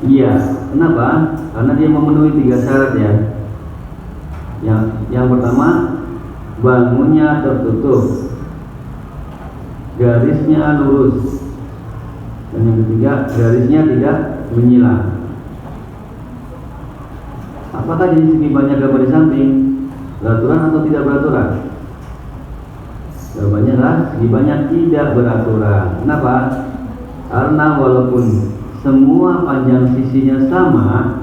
iya. Kenapa? Karena dia memenuhi 3 syarat ya. Yang pertama, bangunnya tertutup, garisnya lurus, dan yang ketiga, garisnya tidak menyilang. Apakah jenis segi banyak gambar di samping beraturan atau tidak beraturan? Jawabannya adalah segi banyak tidak beraturan. Kenapa? Karena walaupun semua panjang sisinya sama,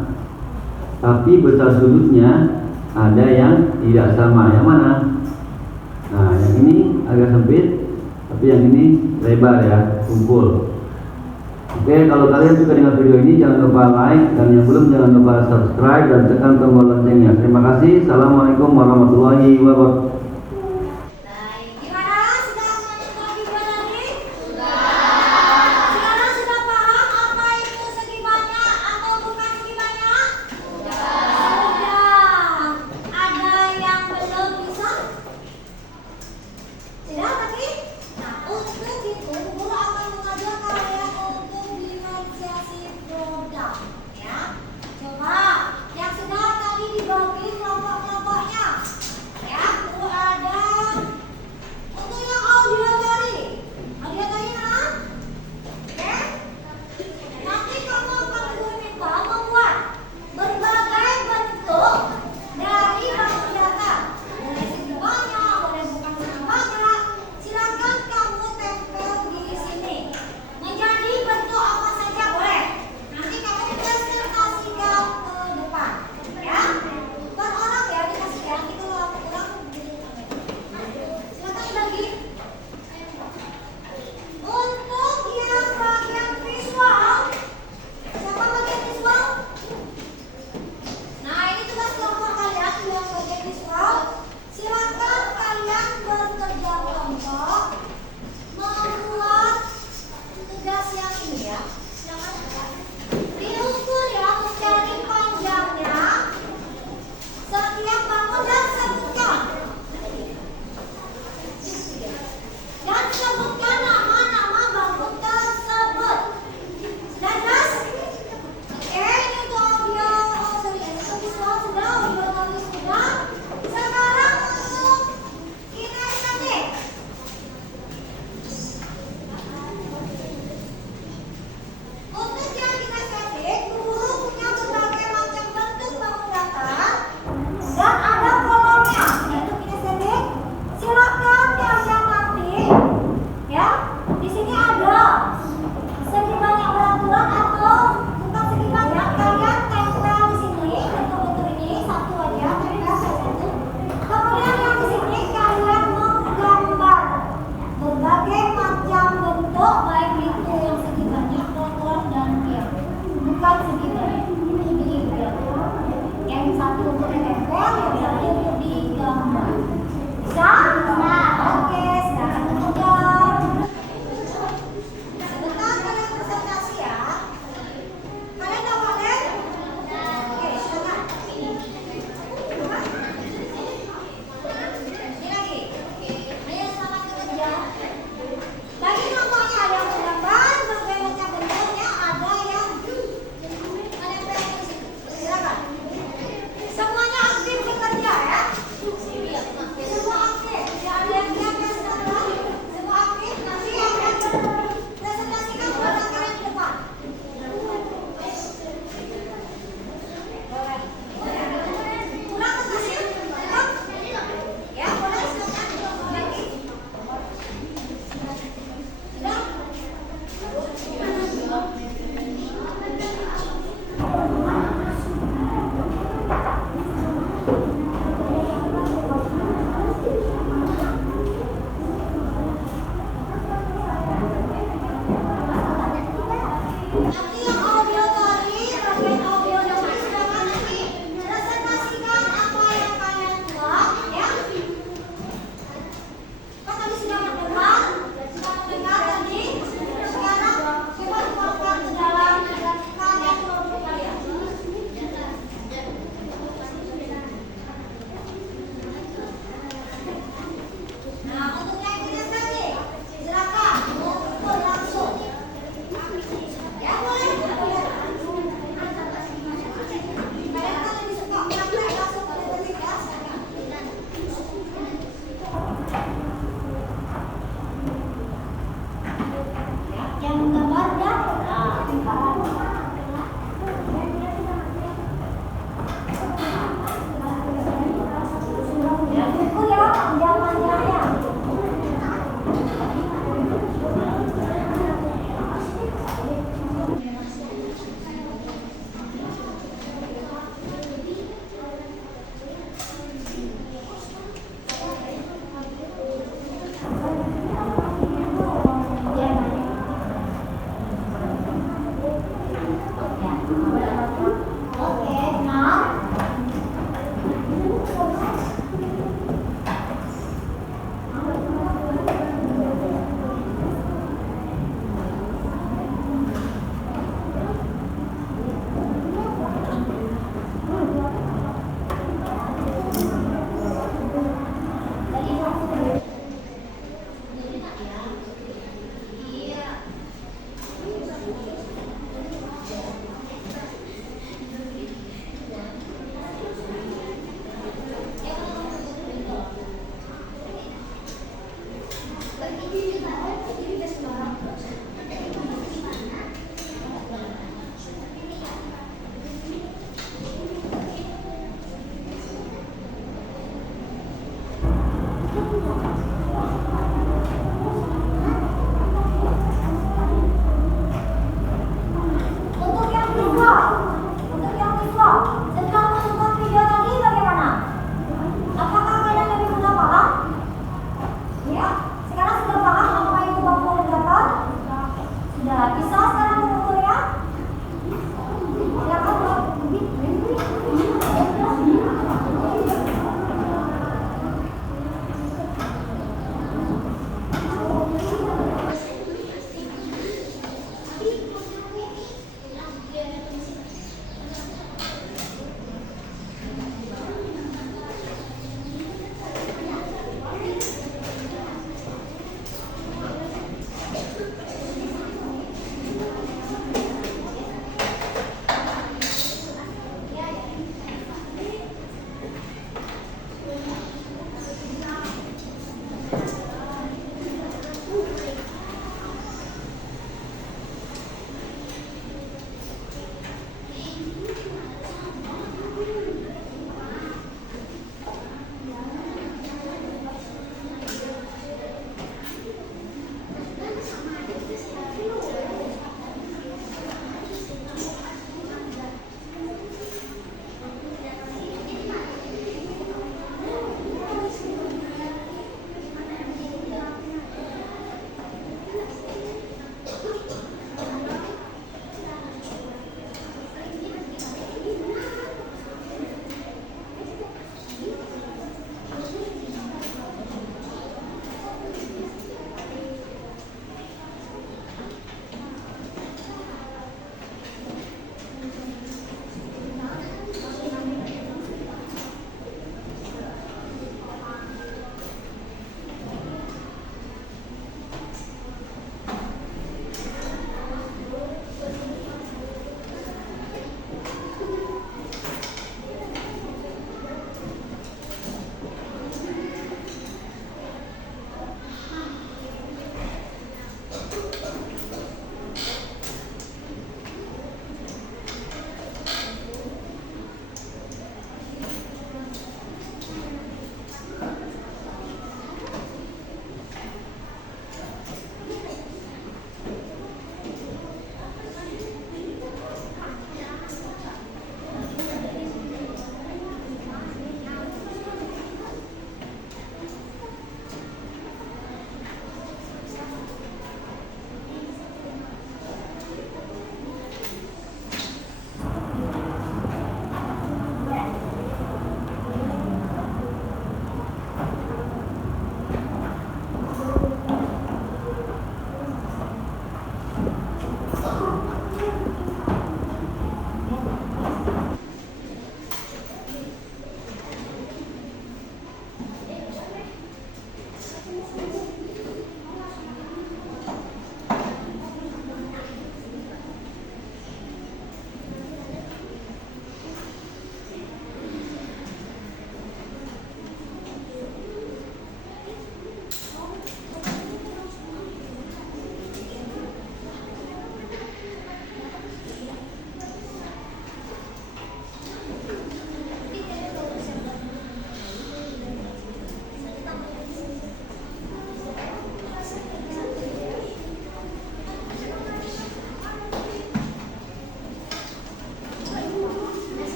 tapi besar sudutnya ada yang tidak sama. Yang mana? Nah, yang ini agak sempit, tapi yang ini lebar ya, kumpul. Oke, kalau kalian suka dengan video ini, jangan lupa like, dan yang belum jangan lupa subscribe dan tekan tombol loncengnya. Terima kasih. Assalamualaikum warahmatullahi wabarakatuh. Gimana? Sudah menonton video tadi? Sudah. Sekarang sudah paham apa itu segi banyak atau bukan segi banyak? Sudah. Ada yang belum bisa? Tidak lagi? Nah, untuk itu guru akan mengajar kalian untuk diferensiasi produk, ya. Coba yang sudah tadi dibagi kelompok-kelompoknya, ya. Guru untuk handphone yang satu untuk digambar. Bisa? Oke, silakan mencoba. Sebentar kalian presentasi ya. Kalian tahu model? Oke, silakan. Ini lagi. Ayo selamat bekerja. Lagi nampaknya ada yang menggambar berbagai macam bentuknya, ada yang menempel di situ. Silakan. Semuanya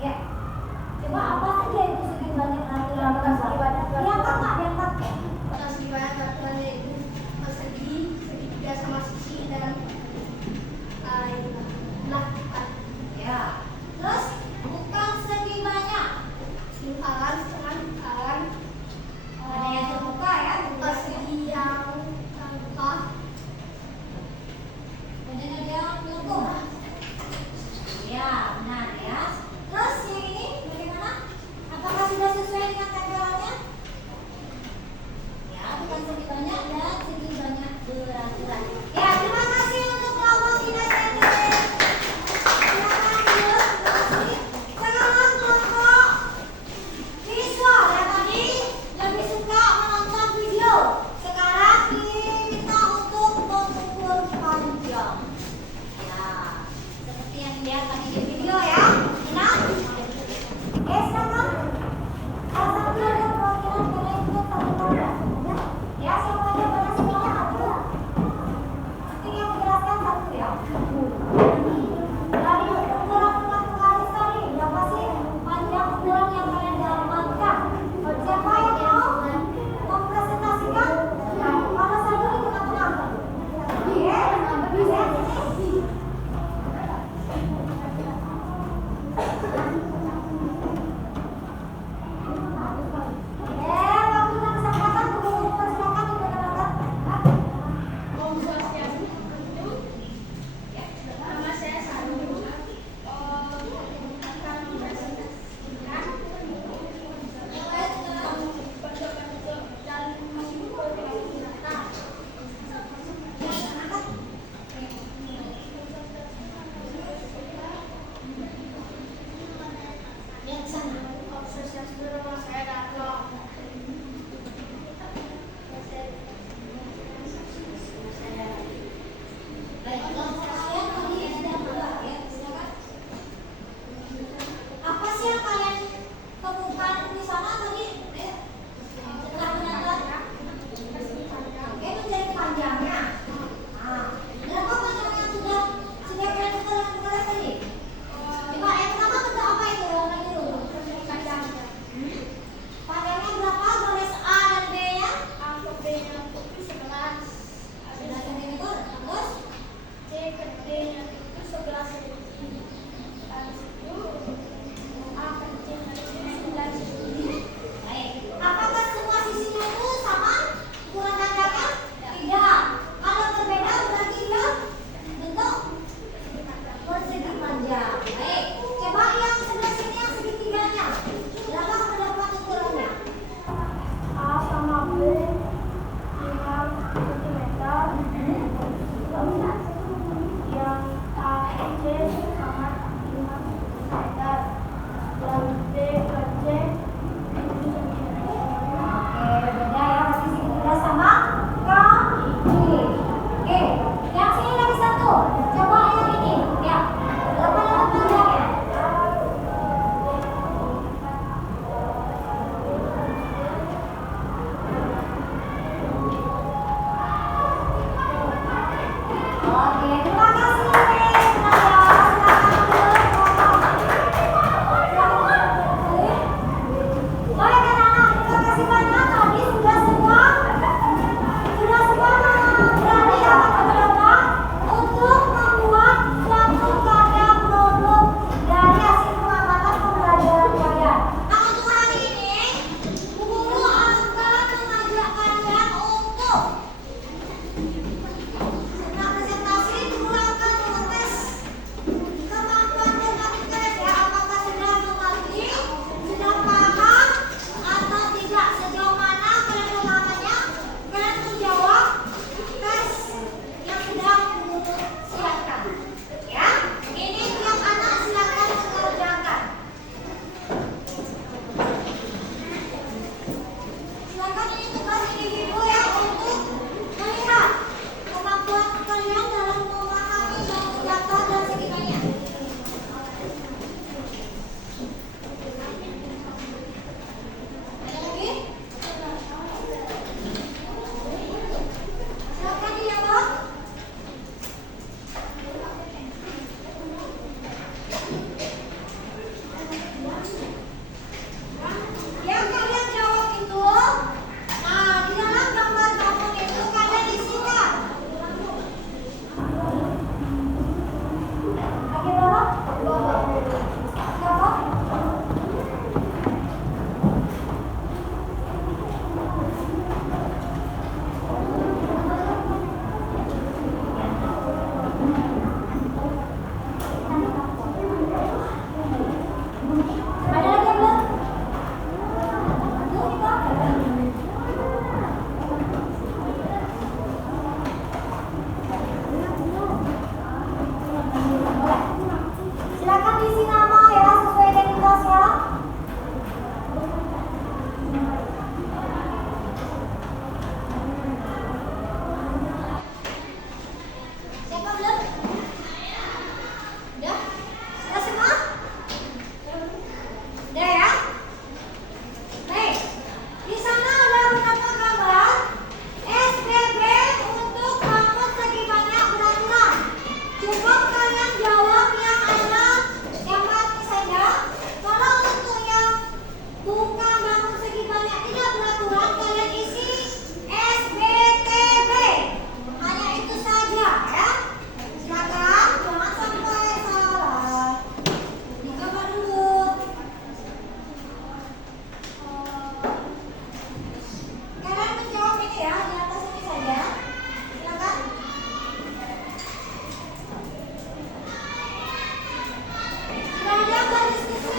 Ya. Coba apa saja itu segi banyak aturan banyak. Diangkat nggak? Diangkat. Segi banyak aturannya itu persegi, segitiga sama sisi dan belah. Ya. Terus bukan segi banyak. Lingkaran, setengah lingkaran. Ada yang terbuka ya. Persegi yang terbuka. Kemudian ada yang melengkung. Ya, benar ya. Terus yang ini bagaimana? Apakah sudah sesuai dengan tempelannya? Ya, bukan segi banyak dan segi banyak beraturan. Ya, terima kasih untuk kelompok inisiatif. Silakan dulu, terima kasih. Sekarang kelompok visual yang tadi lebih suka menonton video. Sekarang kita untuk mengukur panjang. Ya, seperti yang dilihat tadi di video ya. Nah, sekarang salah satu ada perwakilan boleh ikut satu kali. Ya, semuanya pada semuanya ada. Nanti yang menjelaskan satu ya. Dari ukuran garis tadi, berapa sih panjang ukuran yang kalian dapatkan? Siapa yang mau mempresentasikan? Mana saja di tengah-tengah. Oke, bisa sini. Waktu dan kesempatan untuk mempersilakan digunakan. Om Swastiastu. Nama saya Sanu. Akan mempresentasikan bentuk-bentuk dan mengikuti kegiatan. Yang sana. Om Swastiastu, nama saya Darto. Baik, kelompok kalian tadi sudah keluar ya, silakan. Apa sih yang kalian temukan di sana tadi? Setelah menonton, oke, menjadi panjangnya. Nah, berapa panjang yang sudah kalian tulis tadi? Coba yang pertama bentuk apa itu? Yang lagi dulu. Panjangnya berapa? Garis A dan B nya? Angka B-nya 11. 11 cm. Terus C ke D-nya itu 11 cm. Habis itu A ke C-nya itu 9 cm.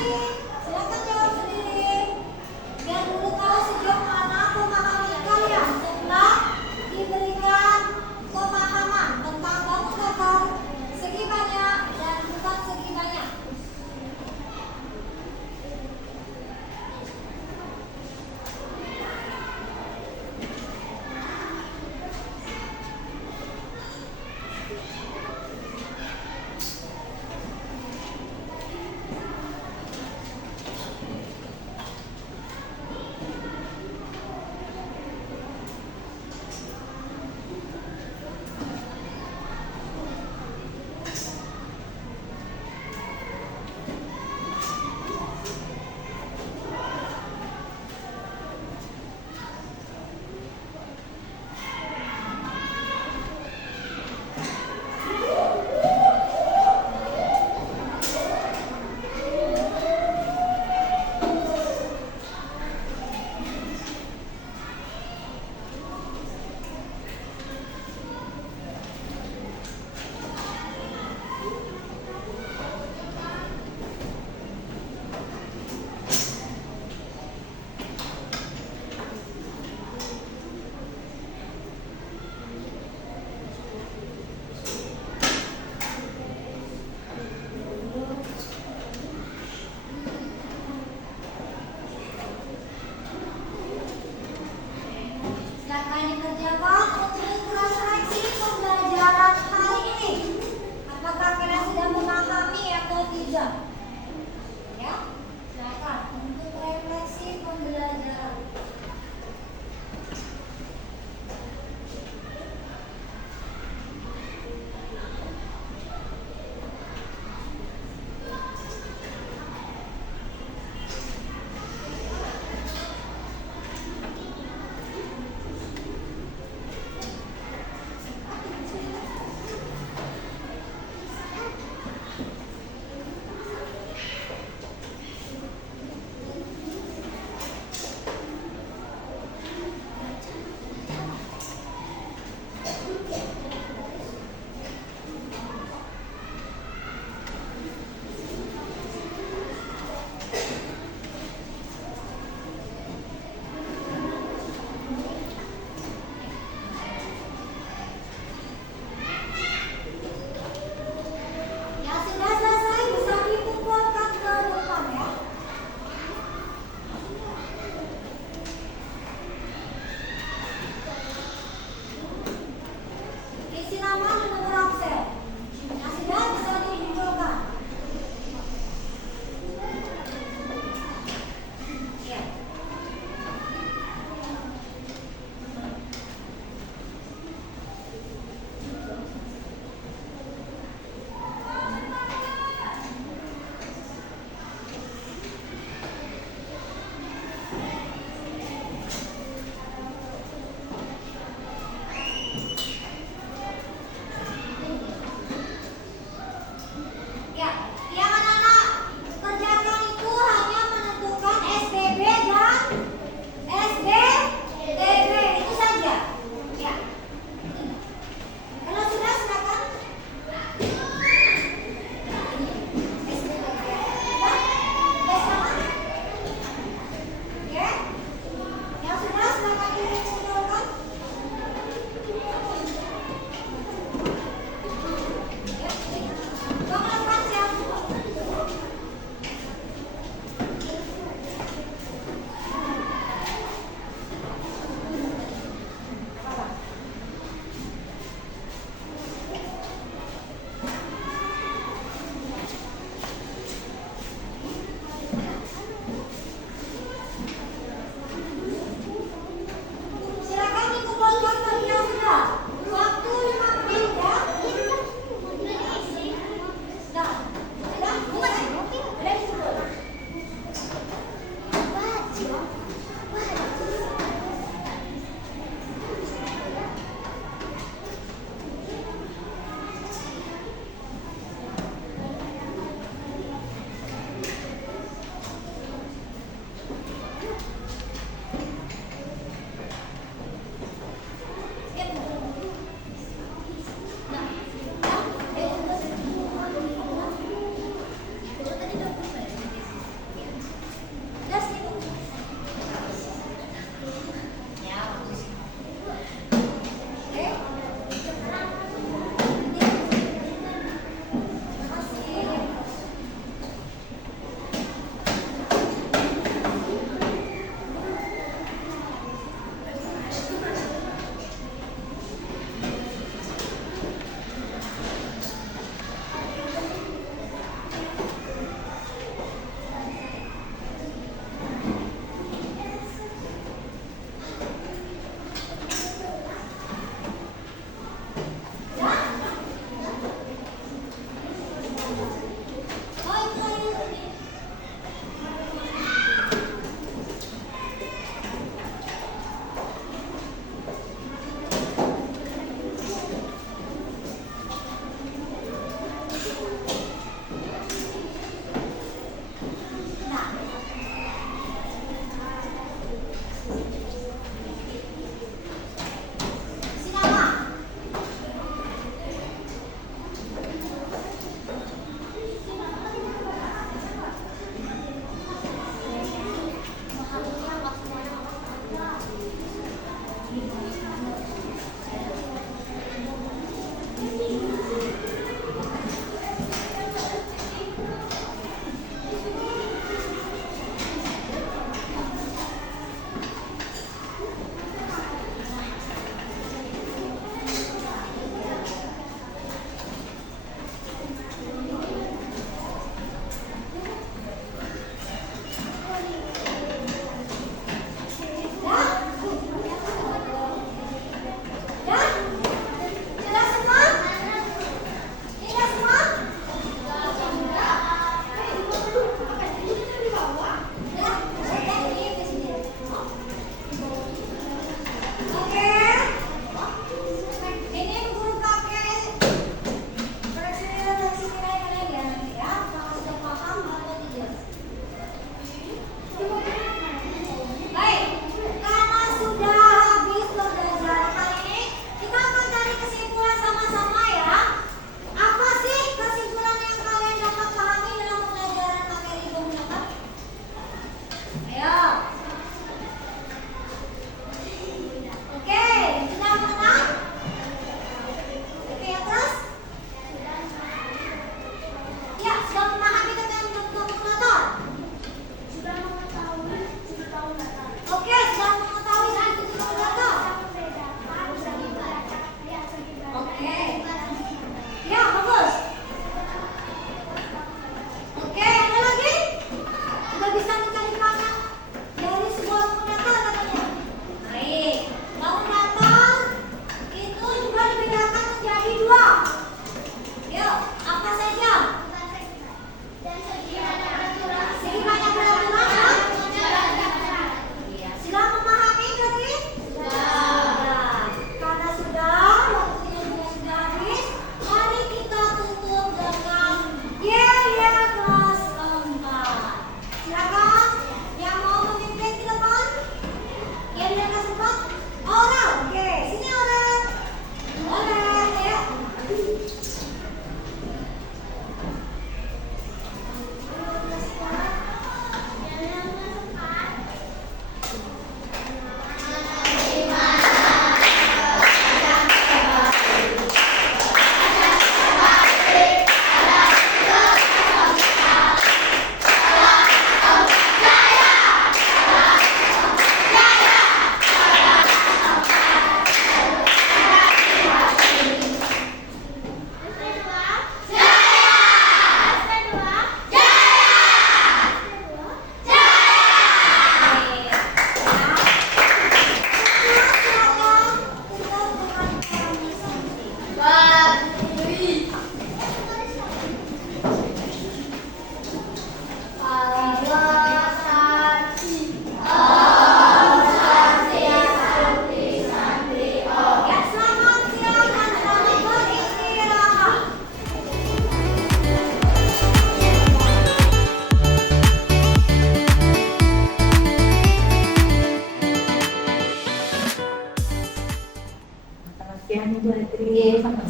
kasih. Silakan jawab sendiri. Biar dulu tahu sejauh mana pemahaman kalian setelah diberikan pemahaman tentang bangun kotor segi banyak dan bukan segi banyak.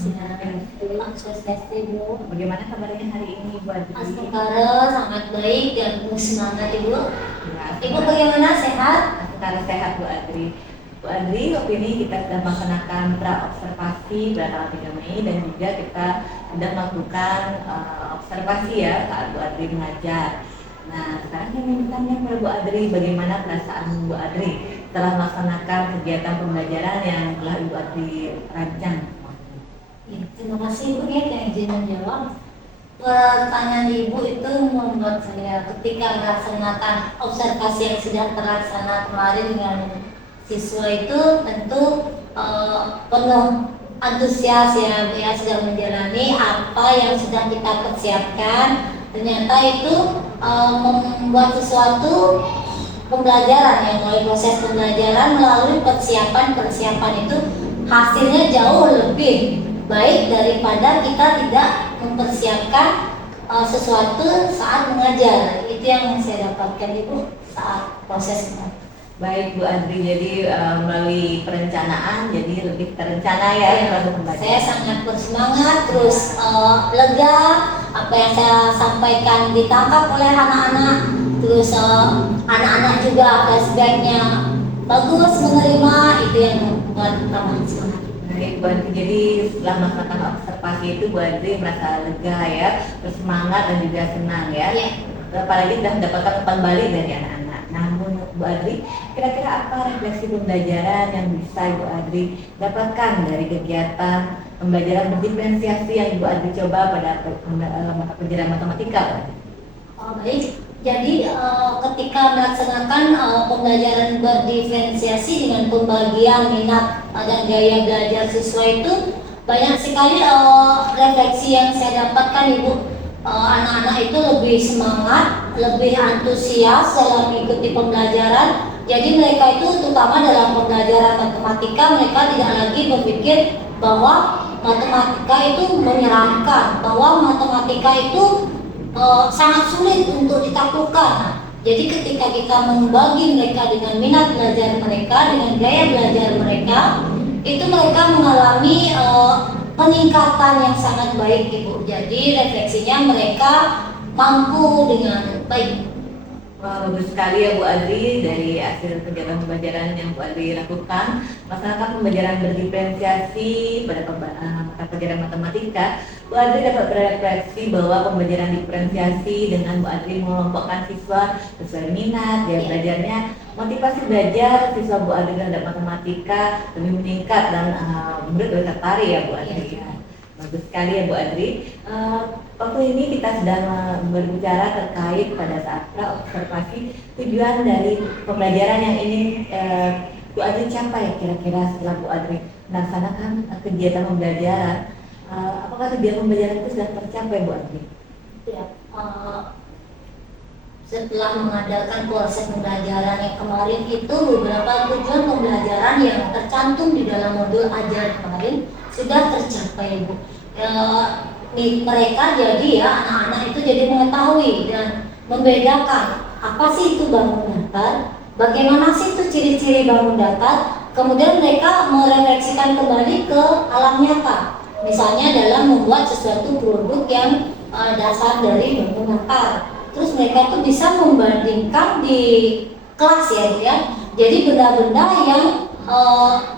siang. Swastiastu, Bu. Bagaimana kabarnya hari ini Bu Adri? Astagfirullah, sangat baik dan penuh semangat Ibu. Ya, Ibu bagaimana, sehat? sekarang sehat Bu Adri. Bu Adri, waktu ini kita sedang melaksanakan pra-observasi pada tanggal 3 Mei dan juga kita sedang melakukan observasi ya saat Bu Adri mengajar. Nah, sekarang saya ingin bertanya kepada Bu Adri, bagaimana perasaan Bu Adri setelah melaksanakan kegiatan pembelajaran yang telah Ibu Adri rancang? Ya, terima kasih Ibu ya yang izin menjawab. Pertanyaan Ibu itu membuat saya ketika melaksanakan observasi yang sudah terlaksana kemarin dengan siswa itu tentu penuh antusias ya Bu ya, sedang menjalani apa yang sudah kita persiapkan. Ternyata itu membuat sesuatu pembelajaran yang melalui proses pembelajaran melalui persiapan itu hasilnya jauh lebih baik daripada kita tidak mempersiapkan sesuatu saat mengajar. Itu yang saya dapatkan Ibu saat prosesnya. Baik Bu Adri, jadi melalui perencanaan jadi lebih terencana ya untuk pembelajaran. Saya sangat bersemangat, terus lega apa yang saya sampaikan ditangkap oleh anak-anak, terus anak-anak juga flashbacknya bagus menerima, itu yang membuat tambah semangat. Baik Bu Adri, jadi setelah melakukan observasi itu Bu Adri merasa lega ya, bersemangat dan juga senang ya. Iya. Apalagi sudah mendapatkan umpan balik dari anak-anak. Namun Bu Adri, kira-kira apa refleksi pembelajaran yang bisa Ibu Adri dapatkan dari kegiatan pembelajaran berdiferensiasi yang Ibu Adri coba pada mata pelajaran matematika? Baik, jadi ketika melaksanakan pembelajaran berdiferensiasi dengan pembagian minat dan gaya belajar siswa itu banyak sekali refleksi yang saya dapatkan Ibu. Anak-anak itu lebih semangat, lebih antusias dalam mengikuti pembelajaran. Jadi mereka itu terutama dalam pembelajaran matematika mereka tidak lagi berpikir bahwa matematika itu menyeramkan, bahwa matematika itu sangat sulit untuk ditaklukkan. Jadi ketika kita membagi mereka dengan minat belajar mereka, dengan gaya belajar mereka, itu mereka mengalami peningkatan yang sangat baik Ibu. Jadi refleksinya mereka mampu dengan baik. Wah, bagus sekali ya Bu Adri, dari hasil kegiatan pembelajaran yang Bu Adri lakukan, melaksanakan pembelajaran berdiferensiasi pada mata pelajaran matematika. Bu Adri dapat berefleksi bahwa pembelajaran diferensiasi dengan Bu Adri mengelompokkan siswa sesuai minat, gaya belajarnya, motivasi belajar siswa Bu Adri terhadap matematika lebih meningkat dan murid lebih tertarik ya Bu Adri. Bagus sekali ya Bu Adri. Waktu ini kita sedang berbicara terkait pada saat pra-observasi tujuan dari pembelajaran yang ingin Bu Adri capai kira-kira setelah Bu Adri melaksanakan kegiatan pembelajaran. Apakah tujuan pembelajaran itu sudah tercapai Bu Adri? Ya, setelah mengadakan proses pembelajaran yang kemarin itu beberapa tujuan pembelajaran yang tercantum di dalam modul ajar kemarin sudah tercapai Bu. Mereka jadi ya anak-anak itu jadi mengetahui dan membedakan apa sih itu bangun datar, bagaimana sih itu ciri-ciri bangun datar, kemudian mereka merefleksikan kembali ke alam nyata, misalnya dalam membuat sesuatu produk yang dasar dari bangun datar. Terus mereka tuh bisa membandingkan di kelas ya, jadi benda-benda yang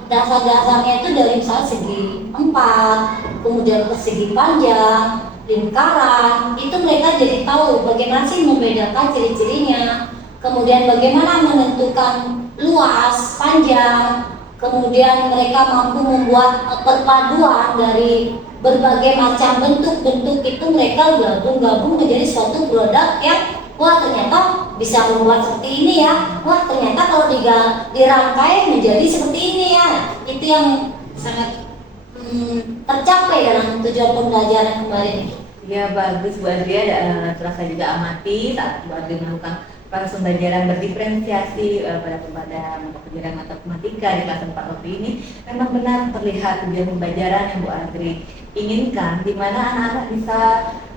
dasar-dasarnya itu dari misalnya segi 4, kemudian persegi panjang, lingkaran, itu mereka jadi tahu bagaimana sih membedakan ciri-cirinya, kemudian bagaimana menentukan luas, panjang, kemudian mereka mampu membuat perpaduan dari berbagai macam bentuk-bentuk itu mereka gabung-gabung menjadi suatu produk yang wah ternyata bisa membuat seperti ini ya, wah ternyata kalau dirangkai menjadi seperti ini ya. Itu yang sangat tercapai dalam tujuan pembelajaran kemarin. Ya bagus Bu Adri, telah saya juga amati saat Bu Adri melakukan proses pembelajaran berdiferensiasi pada mata pelajaran matematika di kelas 4 waktu ini. Memang benar terlihat tujuan pembelajaran yang Bu Adri inginkan, di mana anak-anak bisa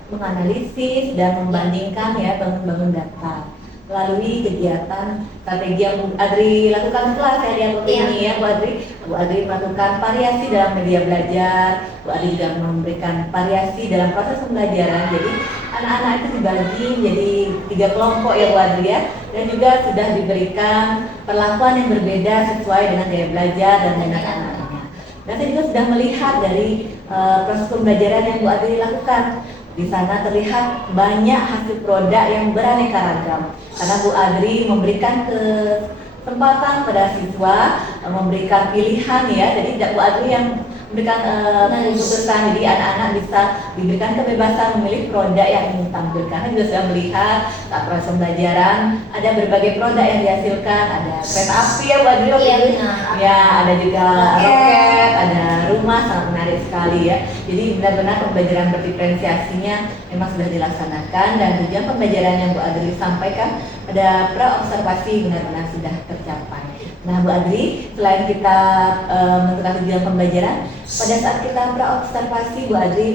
menganalisis dan membandingkan ya bangun-bangun data. melalui kegiatan strategi yang Bu Adri lakukan setelah saya dialog ini ya Bu Adri melakukan variasi dalam media belajar, Bu Adri juga memberikan variasi dalam proses pembelajaran. Jadi anak-anak itu dibagi menjadi 3 kelompok ya Bu Adri ya, dan juga sudah diberikan perlakuan yang berbeda sesuai dengan gaya belajar dan minat anak-anaknya. Dan saya juga sudah melihat dari proses pembelajaran yang Bu Adri lakukan. Di sana terlihat banyak hasil produk yang beraneka ragam. Karena Bu Adri memberikan kesempatan pada siswa, memberikan pilihan ya. Jadi Bu Adri yang memberikan keputusan, jadi anak-anak bisa diberikan kebebasan memilih produk yang ingin tampilkan. Karena juga sudah melihat saat proses pembelajaran ada berbagai produk yang dihasilkan, ada kereta api ya Bu Adri, ya ada juga roket, ada rumah, sangat menarik sekali ya. Jadi benar-benar pembelajaran berdiferensiasinya memang sudah dilaksanakan, dan tujuan pembelajaran yang Bu Adri sampaikan ada pra-observasi benar-benar sudah tercapai. Nah Bu Adri, selain kita menentukan tujuan pembelajaran, pada saat kita pra-observasi Bu Adri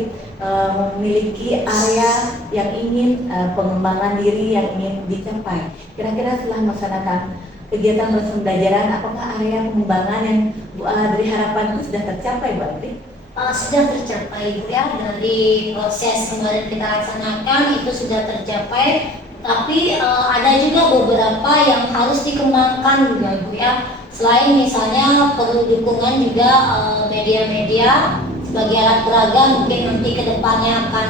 memiliki area yang ingin pengembangan diri yang ingin dicapai. Kira-kira setelah melaksanakan kegiatan proses pembelajaran, apakah area pengembangan yang Bu Adri harapkan itu sudah tercapai Bu Adri? Sudah tercapai ya, dari proses kemarin kita laksanakan itu sudah tercapai. Tapi ada juga beberapa yang harus dikembangkan juga Bu ya. Selain misalnya perlu dukungan juga media-media sebagai alat peraga, mungkin nanti kedepannya akan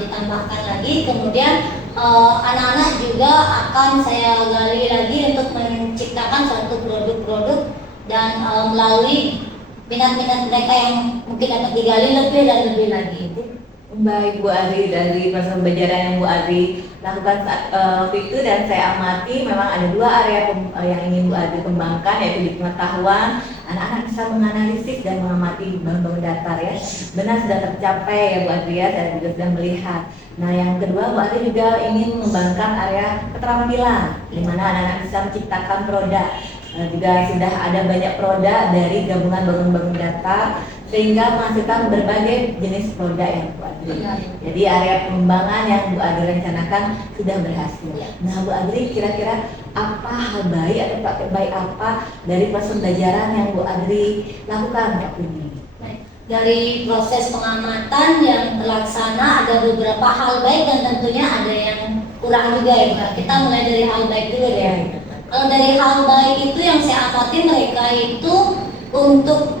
ditambahkan lagi. Kemudian anak-anak juga akan saya gali lagi untuk menciptakan suatu produk-produk dan melalui minat-minat mereka yang mungkin dapat digali lebih dan lebih lagi. Baik Bu Adri, dari proses pembelajaran yang Bu Adri lakukan saat waktu itu, dan saya amati memang ada 2 area yang ingin Bu Adri kembangkan, yaitu di pengetahuan. Anak-anak bisa menganalisis dan mengamati bangun-bangun datar ya. Benar sudah tercapai ya Bu Adri ya, saya juga sudah melihat. Nah yang kedua, Bu Adri juga ingin mengembangkan area keterampilan, di mana anak-anak bisa menciptakan produk. Juga sudah ada banyak produk dari gabungan bangun-bangun datar, sehingga menghasilkan berbagai jenis produk yang Bu Adri. Jadi area pengembangan yang Bu Adri rencanakan sudah berhasil. Nah Bu Adri, kira-kira apa hal baik atau praktek baik apa dari proses pembelajaran yang Bu Adri lakukan waktu ini? Dari proses pengamatan yang terlaksana ada beberapa hal baik dan tentunya ada yang kurang juga ya Mbak. Kita mulai dari hal baik dulu ya. Kalau dari hal baik itu yang saya amati, mereka itu untuk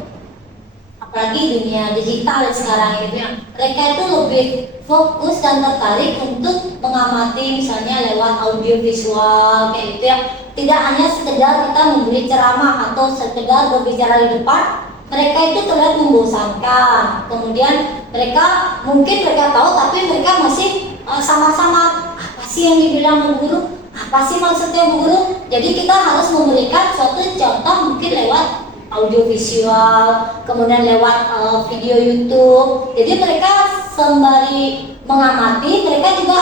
apalagi dunia digital sekarang gitu ya, mereka itu lebih fokus dan tertarik untuk mengamati misalnya lewat audio visual kayak gitu ya. Tidak hanya sekedar kita memberi ceramah atau sekedar berbicara di depan, mereka itu terlihat membosankan. Kemudian mereka tahu tapi mereka masih sama-sama apa sih yang dibilang guru, apa sih maksudnya guru. Jadi kita harus memberikan suatu contoh mungkin lewat audio visual, kemudian lewat video YouTube. Jadi mereka sembari mengamati, mereka juga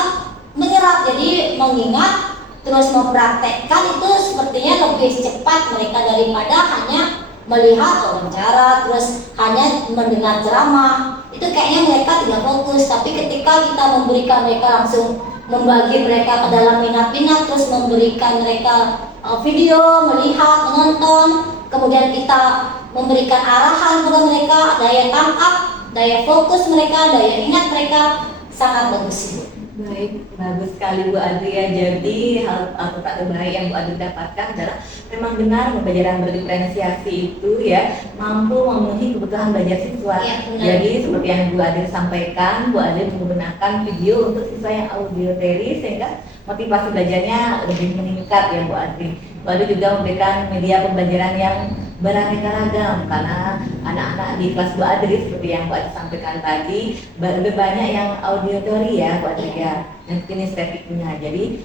menyerap, jadi mengingat terus mempraktekkan itu sepertinya lebih cepat mereka daripada hanya melihat wawancara terus hanya mendengar ceramah. Itu kayaknya mereka tidak fokus. Tapi ketika kita memberikan mereka langsung membagi mereka ke dalam minat-minat, terus memberikan mereka video, melihat, menonton, kemudian kita memberikan arahan kepada mereka, daya tangkap, daya fokus mereka, daya ingat mereka sangat bagus Ibu. Baik, bagus sekali Bu Adri ya. Jadi hal terbaik yang Bu Adri dapatkan adalah memang benar pembelajaran berdiferensiasi itu ya mampu memenuhi kebutuhan belajar siswa. Ya, jadi seperti yang Bu Adri sampaikan, Bu Adri menggunakan video untuk siswa yang auditory sehingga motivasi belajarnya lebih meningkat ya Bu Adri. Bu Adri juga memberikan media pembelajaran yang beraneka ragam, karena anak-anak di kelas Bu Adri seperti yang Bu Adri sampaikan tadi lebih banyak yang auditory ya Bu Adri ya, dan kinestetiknya. Jadi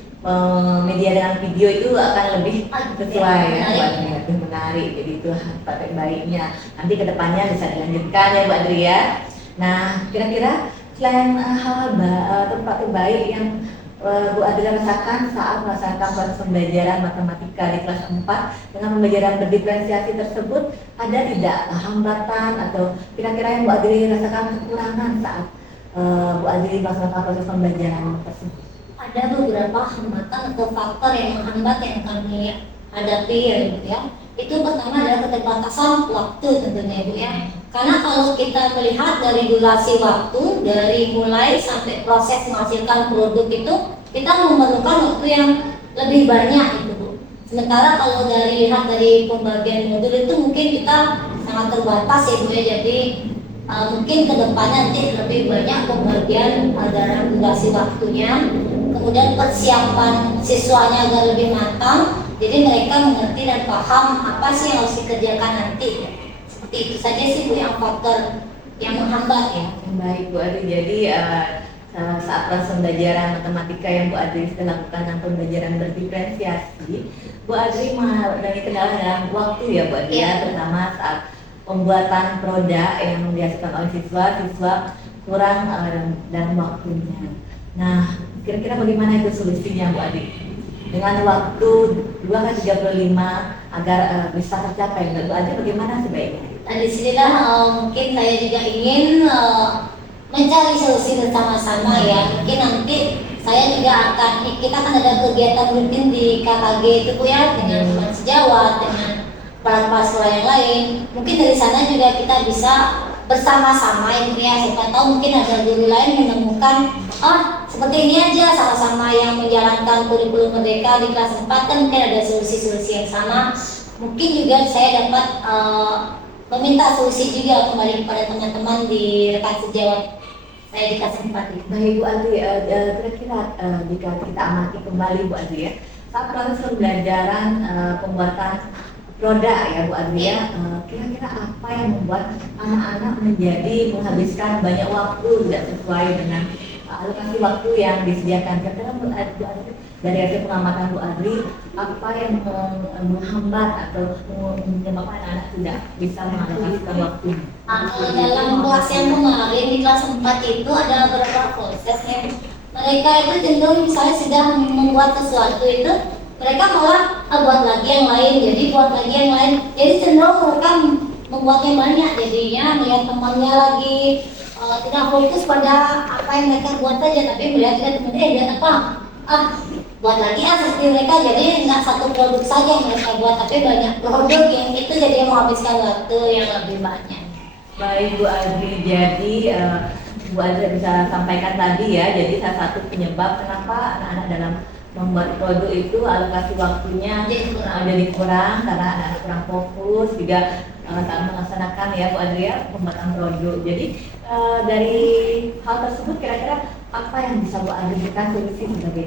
media dengan video itu akan lebih sesuai ya Bu Adri, lebih menarik. Jadi itu praktek baiknya. Nanti kedepannya bisa dilanjutkan ya Bu Adri ya. Nah kira-kira selain hal atau praktek baik yang Bu Adri rasakan saat melaksanakan proses pembelajaran matematika di kelas 4 dengan pembelajaran berdiferensiasi tersebut, ada tidak hambatan atau kira-kira yang Bu Adri rasakan kekurangan saat Bu Adri melaksanakan proses pembelajaran tersebut? ada beberapa hambatan atau faktor yang menghambat yang kami hadapi ya Ibu ya. Itu pertama adalah keterbatasan waktu tentunya Ibu ya. Karena kalau kita melihat dari durasi waktu dari mulai sampai proses menghasilkan produk itu, kita memerlukan waktu yang lebih banyak itu Bu. Sementara kalau lihat dari pembagian modul itu mungkin kita sangat terbatas ya Bu ya. Jadi mungkin kedepannya nanti lebih banyak pembagian dalam durasi waktunya, kemudian persiapan siswanya agar lebih matang, jadi mereka mengerti dan paham apa sih yang harus dikerjakan nanti. Seperti itu saja sih Bu yang faktor yang menghambat ya. Baik Bu Adri, jadi saat proses pembelajaran matematika yang Bu Adri sedang lakukan dalam pembelajaran berdiferensiasi, Bu Adri mengalami kendala dalam waktu ya Bu Adri ya, terutama saat pembuatan produk yang dihasilkan oleh siswa kurang dalam waktunya. Nah, kira-kira bagaimana itu solusinya Bu Adri? Dengan waktu 2:35 agar bisa tercapai, Bu Adri bagaimana sebaiknya? Nah disinilah mungkin saya juga ingin mencari solusi bersama-sama ya. Mungkin nanti saya juga kita akan ada kegiatan rutin di KKG itu Bu ya, dengan teman sejawat, dengan kepala sekolah yang lain. Mungkin dari sana juga kita bisa bersama-sama ya Bu ya. Siapa tahu mungkin ada guru lain yang menemukan seperti ini aja, sama-sama yang menjalankan kurikulum mereka di kelas 4 kan mungkin ada solusi-solusi yang sama. Mungkin juga saya dapat meminta solusi juga kembali kepada teman-teman di rekan sejawat saya di kelas 4 ini. Baik Bu Adri, kira-kira jika kita amati kembali Bu Adri ya, saat proses pembelajaran pembuatan produk ya Bu Adri ya, kira-kira apa yang membuat anak-anak menjadi menghabiskan banyak waktu tidak sesuai dengan alokasi waktu yang disediakan? Kira-kira Bu Adri, dari hasil pengamatan Bu Adri, apa yang menghambat atau menyebabkan anak tidak bisa mengalokasikan waktunya? Kalau dalam kelas yang kemarin di kelas 4 itu ada beberapa proses yang mereka itu cenderung misalnya sudah membuat sesuatu itu mereka malah buat lagi yang lain, jadi buat lagi yang lain, jadi cenderung mereka membuatnya banyak, jadinya melihat temannya lagi tidak fokus pada apa yang mereka buat saja, tapi melihat juga temennya lihat apa buat lagi seperti mereka, jadi nggak satu produk saja yang mereka buat, tapi banyak produk yang itu jadi menghabiskan waktu yang lebih banyak. Baik Bu Adri, jadi Bu Adri bisa sampaikan tadi ya, jadi salah satu penyebab kenapa anak-anak dalam membuat produk itu alokasi waktunya jadi kurang karena anak-anak kurang fokus juga saat melaksanakan ya Bu Adri ya pembuatan produk. Jadi dari hal tersebut kira-kira apa yang bisa Bu Adri berikan solusi sebagai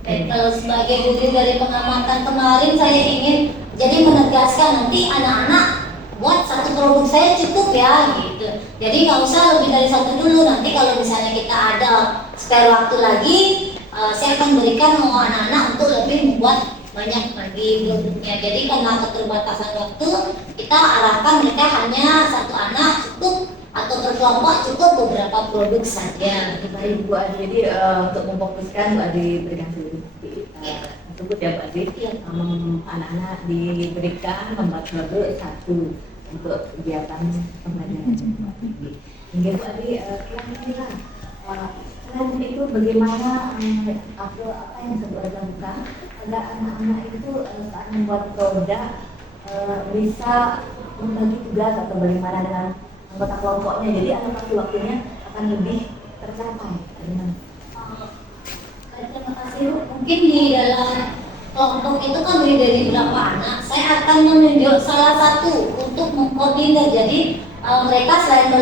Kalau sebagai guru dari pengamatan kemarin saya ingin jadi menegaskan nanti anak-anak buat satu produk saya cukup ya gitu. Jadi nggak usah lebih dari satu dulu, nanti kalau misalnya kita ada spare waktu lagi saya akan berikan anak-anak untuk lebih membuat banyak lagi produknya. Jadi karena keterbatasan waktu kita arahkan mereka hanya satu anak cukup atau berkelompok cukup beberapa produk saja. Baik Bu Adri, jadi untuk memfokuskan Bu Adri berikan solusi tersebut ya Bu Adri, anak-anak diberikan membuat produk satu untuk kegiatan pembelajaran. Hingga Bu Adri kira-kira selain itu bagaimana atau apa yang bisa Bu Adri lakukan agar anak-anak itu saat membuat produk bisa membagi tugas atau bagaimana dengan anggota kelompoknya, jadi alokasi waktunya akan lebih tercapai. Terima kasih Bu. Mungkin di dalam kelompok itu kan dari berapa anak, saya akan menunjuk salah satu untuk mengkoordinir. Jadi mereka selain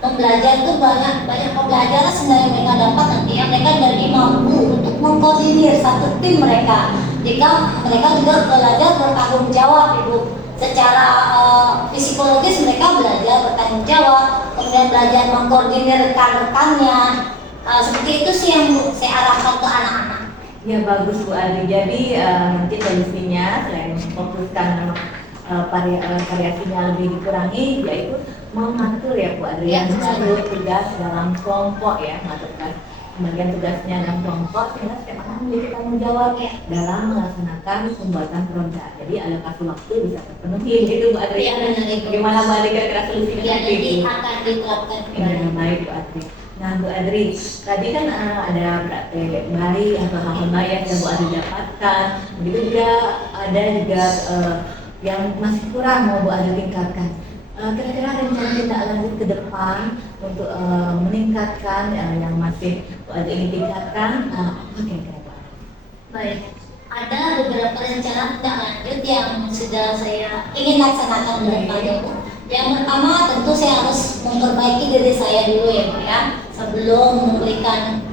belajar itu banyak pembelajaran sebenarnya mereka dapat nantinya mereka jadi mampu untuk mengkoordinir satu tim mereka. Jika mereka juga belajar bertanggung jawab Ibu. Secara psikologis mereka belajar bertanggung jawab, kemudian belajar mengkoordinir rekan-rekannya. Seperti itu sih yang saya arahkan ke anak-anak. Ya bagus Bu Adri, jadi nanti solusinya selain memfokuskan variasinya lebih dikurangi, yaitu mengatur ya Bu Adri, mengatur tugas dalam kelompok ya, mengatur pembagian tugasnya dalam kelompok sehingga setiap anak memiliki tanggung jawab dalam melaksanakan pembuatan produk. Jadi alokasi waktu bisa terpenuhi gitu Bu Adri. Ya, benar. Bagaimana Bu Adri kira-kira solusinya Ya, seperti nanti itu? akan diterapkan. Ya, baik Bu Adri. Nah, Bu Adri, tadi kan ada praktek bayi atau hal-hal baik yang Bu Adri dapatkan. Begitu juga ada juga yang masih kurang mau Bu Adri tingkatkan. Kira-kira rencana tindak lanjut ke depan untuk meningkatkan yang masih Bu Adri ingin tingkatkan, apa kira-kira Bu Adri? Baik, ada beberapa rencana tindak lanjut yang sudah saya ingin laksanakan ke depannya, Bu. Yang pertama tentu saya harus memperbaiki diri saya dulu ya, Bu ya. Sebelum memberikan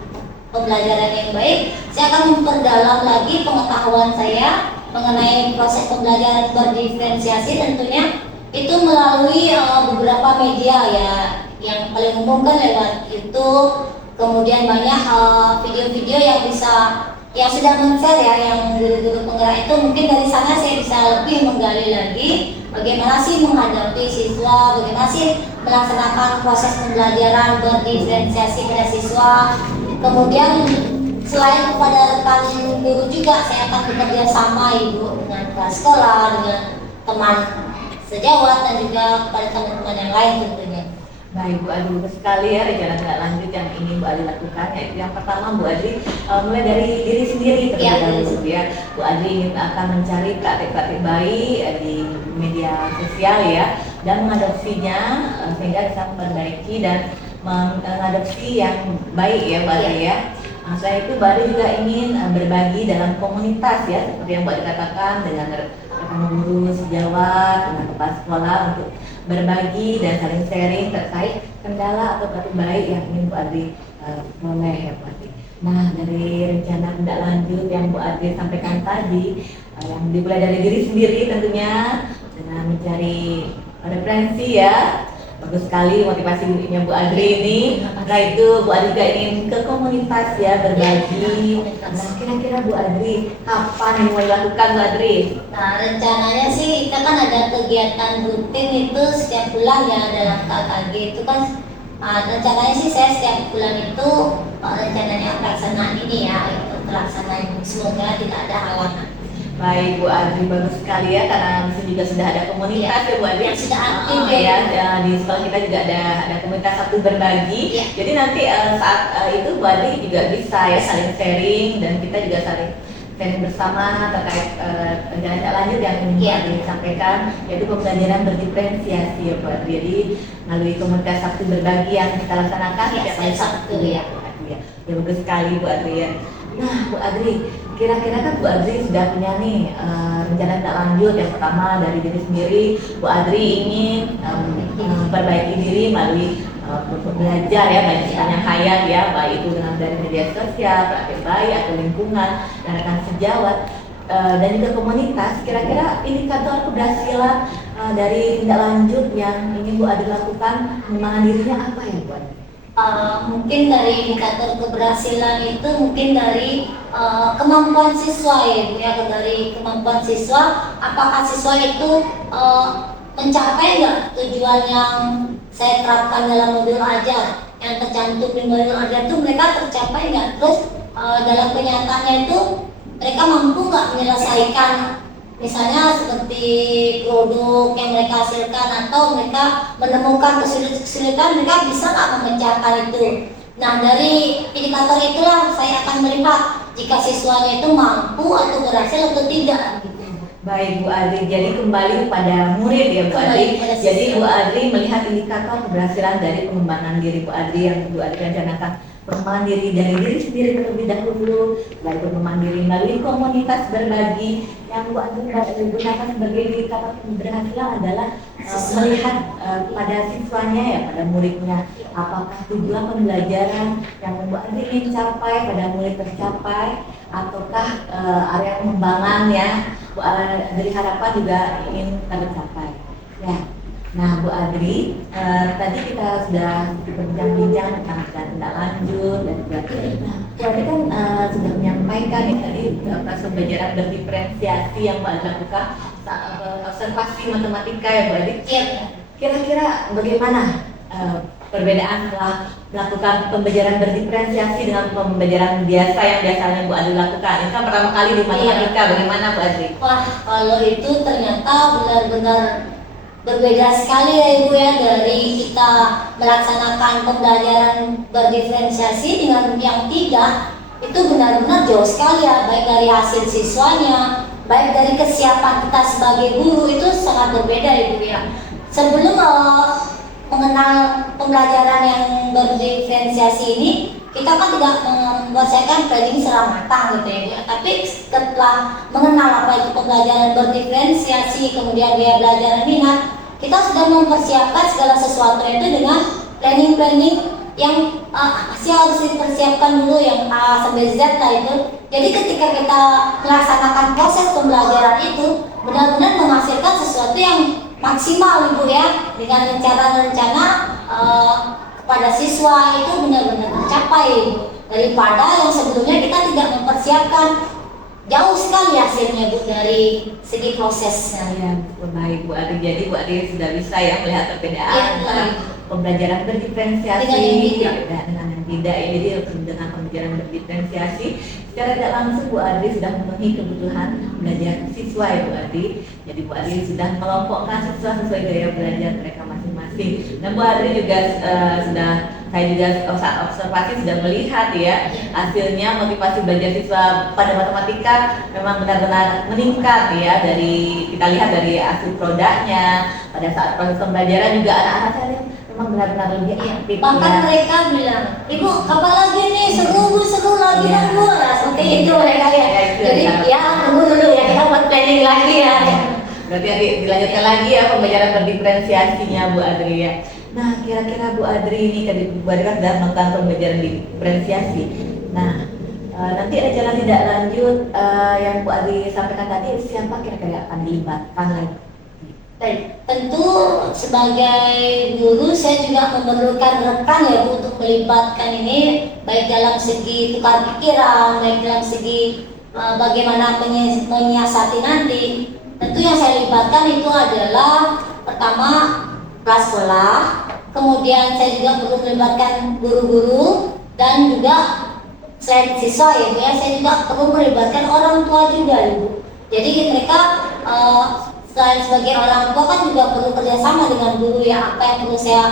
pembelajaran yang baik, saya akan memperdalam lagi pengetahuan saya mengenai proses pembelajaran berdiferensiasi, tentunya itu melalui beberapa media ya, yang paling umum kan lewat YouTube, kemudian banyak video-video yang sudah men-share ya, yang guru-guru penggerak itu, mungkin dari sana saya bisa lebih menggali lagi bagaimana sih menghadapi siswa, bagaimana sih melaksanakan proses pembelajaran berdiferensiasi pada siswa. Kemudian selain kepada rekan guru juga saya akan bekerja sama Ibu dengan kepala sekolah, dengan teman sejawat, dan juga kepada teman-teman yang lain tentunya. Baik Bu Adri, bagus sekali ya rencana tindak lanjut yang ingin Bu Adri lakukan. Yaitu yang pertama Bu Adri mulai dari diri sendiri terlebih dahulu ya. Bu Adri ingin akan mencari praktek-praktek baik di media sosial ya, dan mengadopsinya sehingga bisa memperbaiki dan mengadopsi yang baik ya Bu Adri ya. Selain itu Bu Adri juga ingin berbagi dalam komunitas ya, seperti yang Bu Adri katakan, dengan rekan guru, sejawat, dengan kepala sekolah, untuk berbagi dan saling sharing terkait kendala atau praktik baik yang ingin Bu Adri boleh ya Bu Adri. Nah, dari rencana tindak lanjut yang Bu Adri sampaikan tadi, yang dimulai dari diri sendiri tentunya dengan mencari referensi ya. Bagus sekali motivasi dirinya Bu Adri ini. Nah, itu Bu Adri juga ingin ke komunitas ya, berbagi. Nah, kira-kira Bu Adri kapan yang mau dilakukan Bu Adri? Nah, rencananya sih kita kan ada kegiatan rutin itu setiap bulan ya dalam KKG itu kan. Rencananya sih saya setiap bulan itu rencananya pelaksanaan ini ya, itu pelaksanaan, semoga tidak ada halangan. Baik Bu Adri, bagus sekali ya, karena di sini juga sudah ada komunitas ya Bu Adri. Yang sudah aktif ya. Di sekolah kita juga ada komunitas Sabtu Berbagi. Ya. Jadi nanti saat itu Bu Adri juga bisa ya saling sharing, dan kita juga saling sharing bersama terkait rencana tindak lanjut yang ingin Bu Adri sampaikan, yaitu pembelajaran berdiferensiasi ya Bu Adri. Jadi melalui komunitas Sabtu Berbagi yang kita laksanakan setiap hari Sabtu ya Bu Adri ya. Ya bagus sekali Bu Adri ya. Nah Bu Adri, kira-kira kan Bu Adri sudah punya nih rencana tindak lanjut. Yang pertama dari diri sendiri, Bu Adri ingin memperbaiki diri melalui belajar ya, banyak yang hayat ya, baik itu dengan dari media sosial, praktek baik atau lingkungan dan rekan sejawat dan juga komunitas. Kira-kira indikator keberhasilan dari tindak lanjut yang ingin Bu Adri lakukan, pengembangan dirinya apa ya Bu Adri? Mungkin dari indikator keberhasilan itu mungkin dari kemampuan siswa ya Bu ya, dari kemampuan siswa, apakah siswa itu mencapai nggak tujuan yang saya terapkan dalam modul ajar, yang tercantum di modul ajar itu mereka tercapai nggak, terus dalam kenyataannya itu mereka mampu nggak menyelesaikan misalnya seperti produk yang mereka hasilkan, atau mereka menemukan kesulitan, mereka bisa nggak memecahkan itu. Nah, dari indikator itulah saya akan melihat jika siswanya itu mampu atau berhasil atau tidak gitu. Baik Bu Adri, jadi kembali kepada murid ya Bu Adri. Jadi Bu Adri melihat indikator keberhasilan dari pengembangan diri Bu Adri yang Bu Adri rencanakan. Pengembangan diri dari diri sendiri terlebih dahulu, lalu pengembangan diri melalui komunitas berbagi. Yang Bu Adri gunakan sebagai indikator keberhasilan adalah melihat pada siswanya ya, pada muridnya, apakah tujuan pembelajaran yang Bu Adri ingin capai pada murid tercapai, ataukah area pengembangan ya Bu Adri harapkan juga ingin tercapai ya. Nah Bu Adri, tadi kita sudah berbincang-bincang tentang tindak lanjut dan juga Bu Adri kan sudah menyampaikan ya tadi proses pembelajaran berdiferensiasi yang Bu Adri lakukan, observasi matematika ya Bu Adri. Kira-kira bagaimana perbedaan setelah melakukan pembelajaran berdiferensiasi dengan pembelajaran biasa yang biasanya Bu Adri lakukan? Ini kan pertama kali di matematika, bagaimana Bu Adri? Wah, kalau itu ternyata benar-benar berbeda sekali ya Ibu ya, dari kita melaksanakan pembelajaran berdiferensiasi dengan yang tidak, itu benar-benar jauh sekali ya, baik dari hasil siswanya, baik dari kesiapan kita sebagai guru, itu sangat berbeda Ibu ya. Sebelum mengenal pembelajaran yang berdiferensiasi ini, kita kan tidak mempersiapkan planning secara matang gitu ya Bu. Tapi setelah mengenal apa itu pembelajaran berdiferensiasi, kemudian dia belajar minat, kita sudah mempersiapkan segala sesuatu itu dengan planning yang masih harus dipersiapkan dulu, yang A sampai Z lah itu. Jadi ketika kita melaksanakan proses pembelajaran itu benar-benar menghasilkan sesuatu yang maksimal Ibu ya, dengan rencana-rencana pada siswa itu benar-benar tercapai daripada yang sebelumnya kita tidak mempersiapkan. Jauh sekali hasilnya Bu dari segi prosesnya. Ya, baik Bu Ari. Jadi Bu Ari sudah bisa ya melihat perbedaan Ya, antara pembelajaran berdiferensiasi dengan yang tidak. dengan yang tidak. Ya, jadi dengan pembelajaran berdiferensiasi secara tidak langsung Bu Ari sudah memenuhi kebutuhan belajar siswa ya Bu Ari. Jadi Bu Ari sudah melompokkan siswa sesuai gaya belajar mereka masing-masing. Dan Bu Ari juga saya juga saat observasi sudah melihat ya hasilnya motivasi belajar siswa pada matematika memang benar-benar meningkat ya, dari kita lihat dari hasil produknya pada saat proses pembelajaran juga anak-anak saya memang benar-benar lebih aktif. Bahkan ya. mereka bilang, Ibu kapan lagi nih, seru lagi Iya. Bu, nah, seperti itu mereka ya. Ya, itu Jadi ya. ya tunggu dulu ya, kita buat planning lagi ya. Berarti dilanjutkan lagi ya pembelajaran berdiferensiasinya Bu Adri ya. Nah, kira-kira Bu Adri ini kan Bu Adri kan sudah melakukan pembelajaran diferensiasi. Nah, nanti ada jalan tidak lanjut yang Bu Adri sampaikan tadi, siapa kira-kira akan dilibatkan lagi? Baik, tentu sebagai guru saya juga memerlukan rekan ya Bu untuk melibatkan ini, baik dalam segi tukar pikiran, baik dalam segi bagaimana menyiasati nanti. Tentu yang saya libatkan itu adalah pertama kelas sekolah, kemudian saya juga perlu melibatkan guru-guru, dan juga selain siswa ya Bu ya, saya juga perlu melibatkan orang tua juga Ibu. Jadi mereka selain sebagai orang tua kan juga perlu kerjasama dengan guru ya. Apa yang perlu saya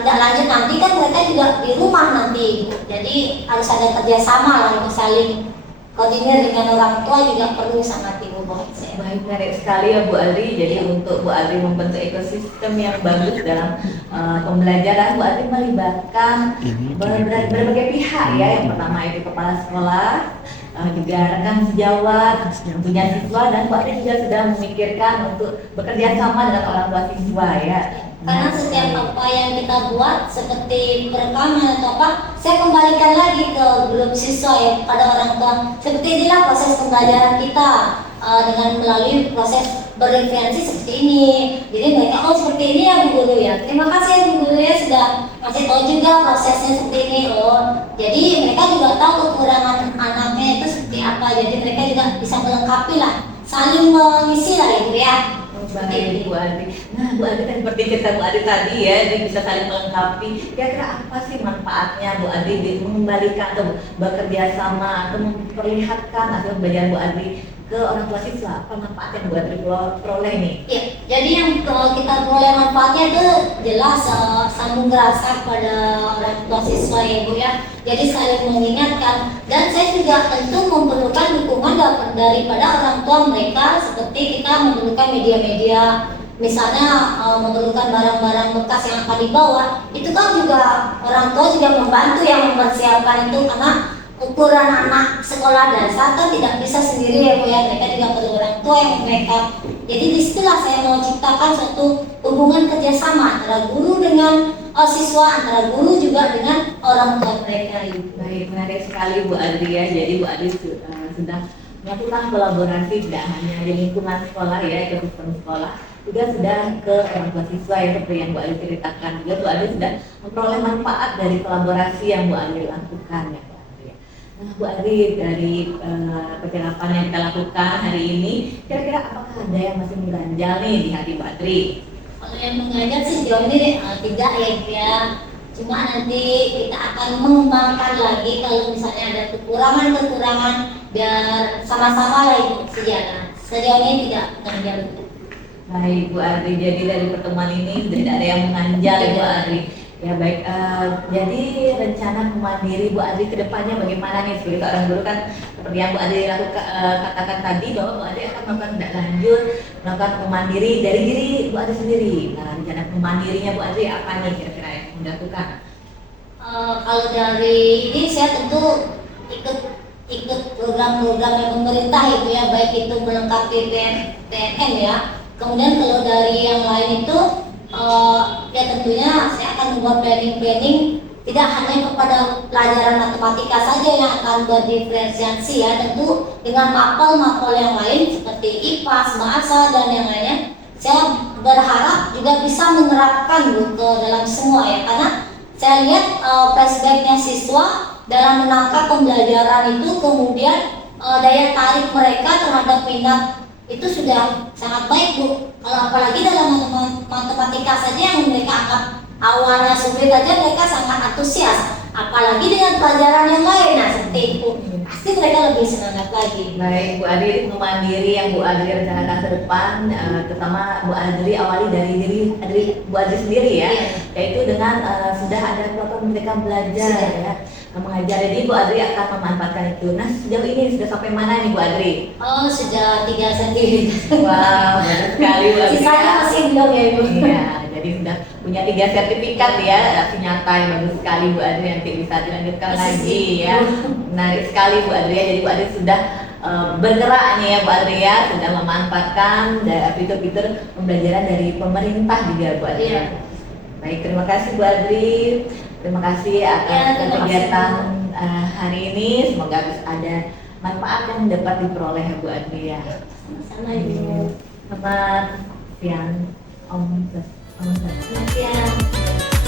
tidak lanjut nanti kan mereka juga di rumah nanti, jadi harus ada kerjasama lah untuk saling koordinir dengan orang tua juga perlu sangat Ibu buat saya. Baik, menarik sekali ya Bu Adri. Jadi untuk Bu Adri membentuk ekosistem yang bagus dalam pembelajaran, Bu Adri melibatkan berbagai pihak ya. Yang pertama itu kepala sekolah, juga rekan sejawat, tentunya siswa, dan Bu Adri juga sudah memikirkan untuk bekerja sama dengan orang tua siswa ya. Karena setiap apa yang kita buat seperti perekaman atau apa, saya kembalikan lagi ke grup siswa ya, pada orang tua. Seperti inilah proses pembelajaran kita dengan melalui proses berreferensi seperti ini. Jadi mereka seperti ini ya Bu Guru ya. Terima kasih ya Bu Guru ya sudah kasih tahu juga prosesnya seperti ini. Jadi mereka juga tahu kekurangan anaknya itu seperti apa. Jadi mereka juga bisa melengkapi lah, saling mengisi lah Ibu ya. Baik Bu Adri. Nah Bu Adri kan seperti cerita Bu Adri tadi ya, dia bisa saling melengkapi. Kira-kira apa sih manfaatnya Bu Adri di mengembalikan atau bekerja sama atau memperlihatkan hasil pembelajaran Bu Adri ke orang tua siswa? Apa manfaat yang Bu Adri peroleh nih? Ya, jadi yang kita peroleh manfaatnya itu jelas sambung rasa pada orang tua siswa ya Bu ya. Jadi saling mengingatkan, dan saya juga tentu memerlukan dukungan daripada orang tua mereka, seperti kita memerlukan media-media, misalnya memerlukan barang-barang bekas yang akan dibawa. Itu kan juga orang tua juga membantu yang mempersiapkan itu, karena ukuran anak sekolah dasar kan tidak bisa sendiri ya Bu ya, mereka juga perlu orang tua yang mereka. Jadi disitulah saya mau ciptakan suatu hubungan kerjasama antara guru dengan siswa, antara guru juga dengan orang tua mereka. Baik, menarik sekali Bu Adri ya. Jadi Bu Adri sudah melakukan kolaborasi tidak hanya di lingkungan sekolah ya, ekosistem sekolah, juga sudah ke orang tua siswa ya, seperti yang Bu Adri ceritakan. Juga Bu Adri sudah memperoleh manfaat dari kolaborasi yang Bu Adri lakukan ya. Nah Bu Adri, dari percakapan yang kita lakukan hari ini, kira-kira apakah ada yang masih mengganjal nih di hati Bu Adri? Kalau yang mengajak sih sejauh ini tidak ya Bu ya. Cuma nanti kita akan mengembangkan lagi kalau misalnya ada kekurangan biar sama-sama lah Ibu sejalan. Sejauh ini tidak mengganjal. Baik Bu Adri, jadi dari pertemuan ini sudah tidak ada yang mengganjal ya Bu Adri. Ya baik, jadi rencana Mandiri Bu Adri kedepannya bagaimana nih sebagai seorang guru kan seperti yang Bu Adri lakukan, katakan tadi bahwa Bu Adri akan melakukan tindak lanjut melakukan Mandiri dari diri Bu Adri sendiri. Nah rencana Mandirinya Bu Adri apa nih kira-kira yang dilakukan? Kalau dari ini saya tentu ikut program-program yang pemerintah itu ya, baik itu melengkapi PNM ya. Kemudian kalau dari yang lain itu ya tentunya saya akan membuat planning tidak hanya kepada pelajaran matematika saja yang akan berdiferensiasi ya, tentu dengan mapel-mapel yang lain seperti IPAS, bahasa dan yang lainnya. Saya berharap juga bisa menerapkan ke dalam semua ya, karena saya lihat flashbacknya siswa dalam menangkap pembelajaran itu, kemudian daya tarik mereka terhadap minat itu sudah sangat baik Bu. Kalau apalagi dalam matematika saja yang mereka anggap awalnya sulit aja mereka sangat antusias, apalagi dengan pelajaran yang lain. Nah seperti itu pasti mereka lebih semangat lagi. Baik Bu Adri, Mandiri yang Bu Adri rencanakan ke depan, terutama Bu Adri awali dari diri Bu Adri sendiri ya, yaitu dengan sudah ada program mereka belajar ya, mengajar. Jadi Bu Adri akan memanfaatkan itu. Nah sejauh ini sudah sampai mana nih Bu Adri? Oh sudah 3 cm. Wow, bagus sekali Bu Adri. Sisanya masih belum ya Ibu. Iya, jadi sudah punya 3 sertifikat ya, aksi nyata yang bagus sekali Bu Adri, nanti bisa dilanjutkan lagi ya. Menarik sekali Bu Adri ya, jadi Bu Adri sudah bergerak nih ya Bu Adri ya, sudah memanfaatkan fitur-fitur pembelajaran dari pemerintah juga Bu Adri. Iya. Baik, terima kasih Bu Adri. Terima kasih atas kegiatan hari ini. Semoga ada manfaat yang dapat diperoleh ya Bu Adri ya. Sama Ibu. Selamat siang Om. Selamat siang.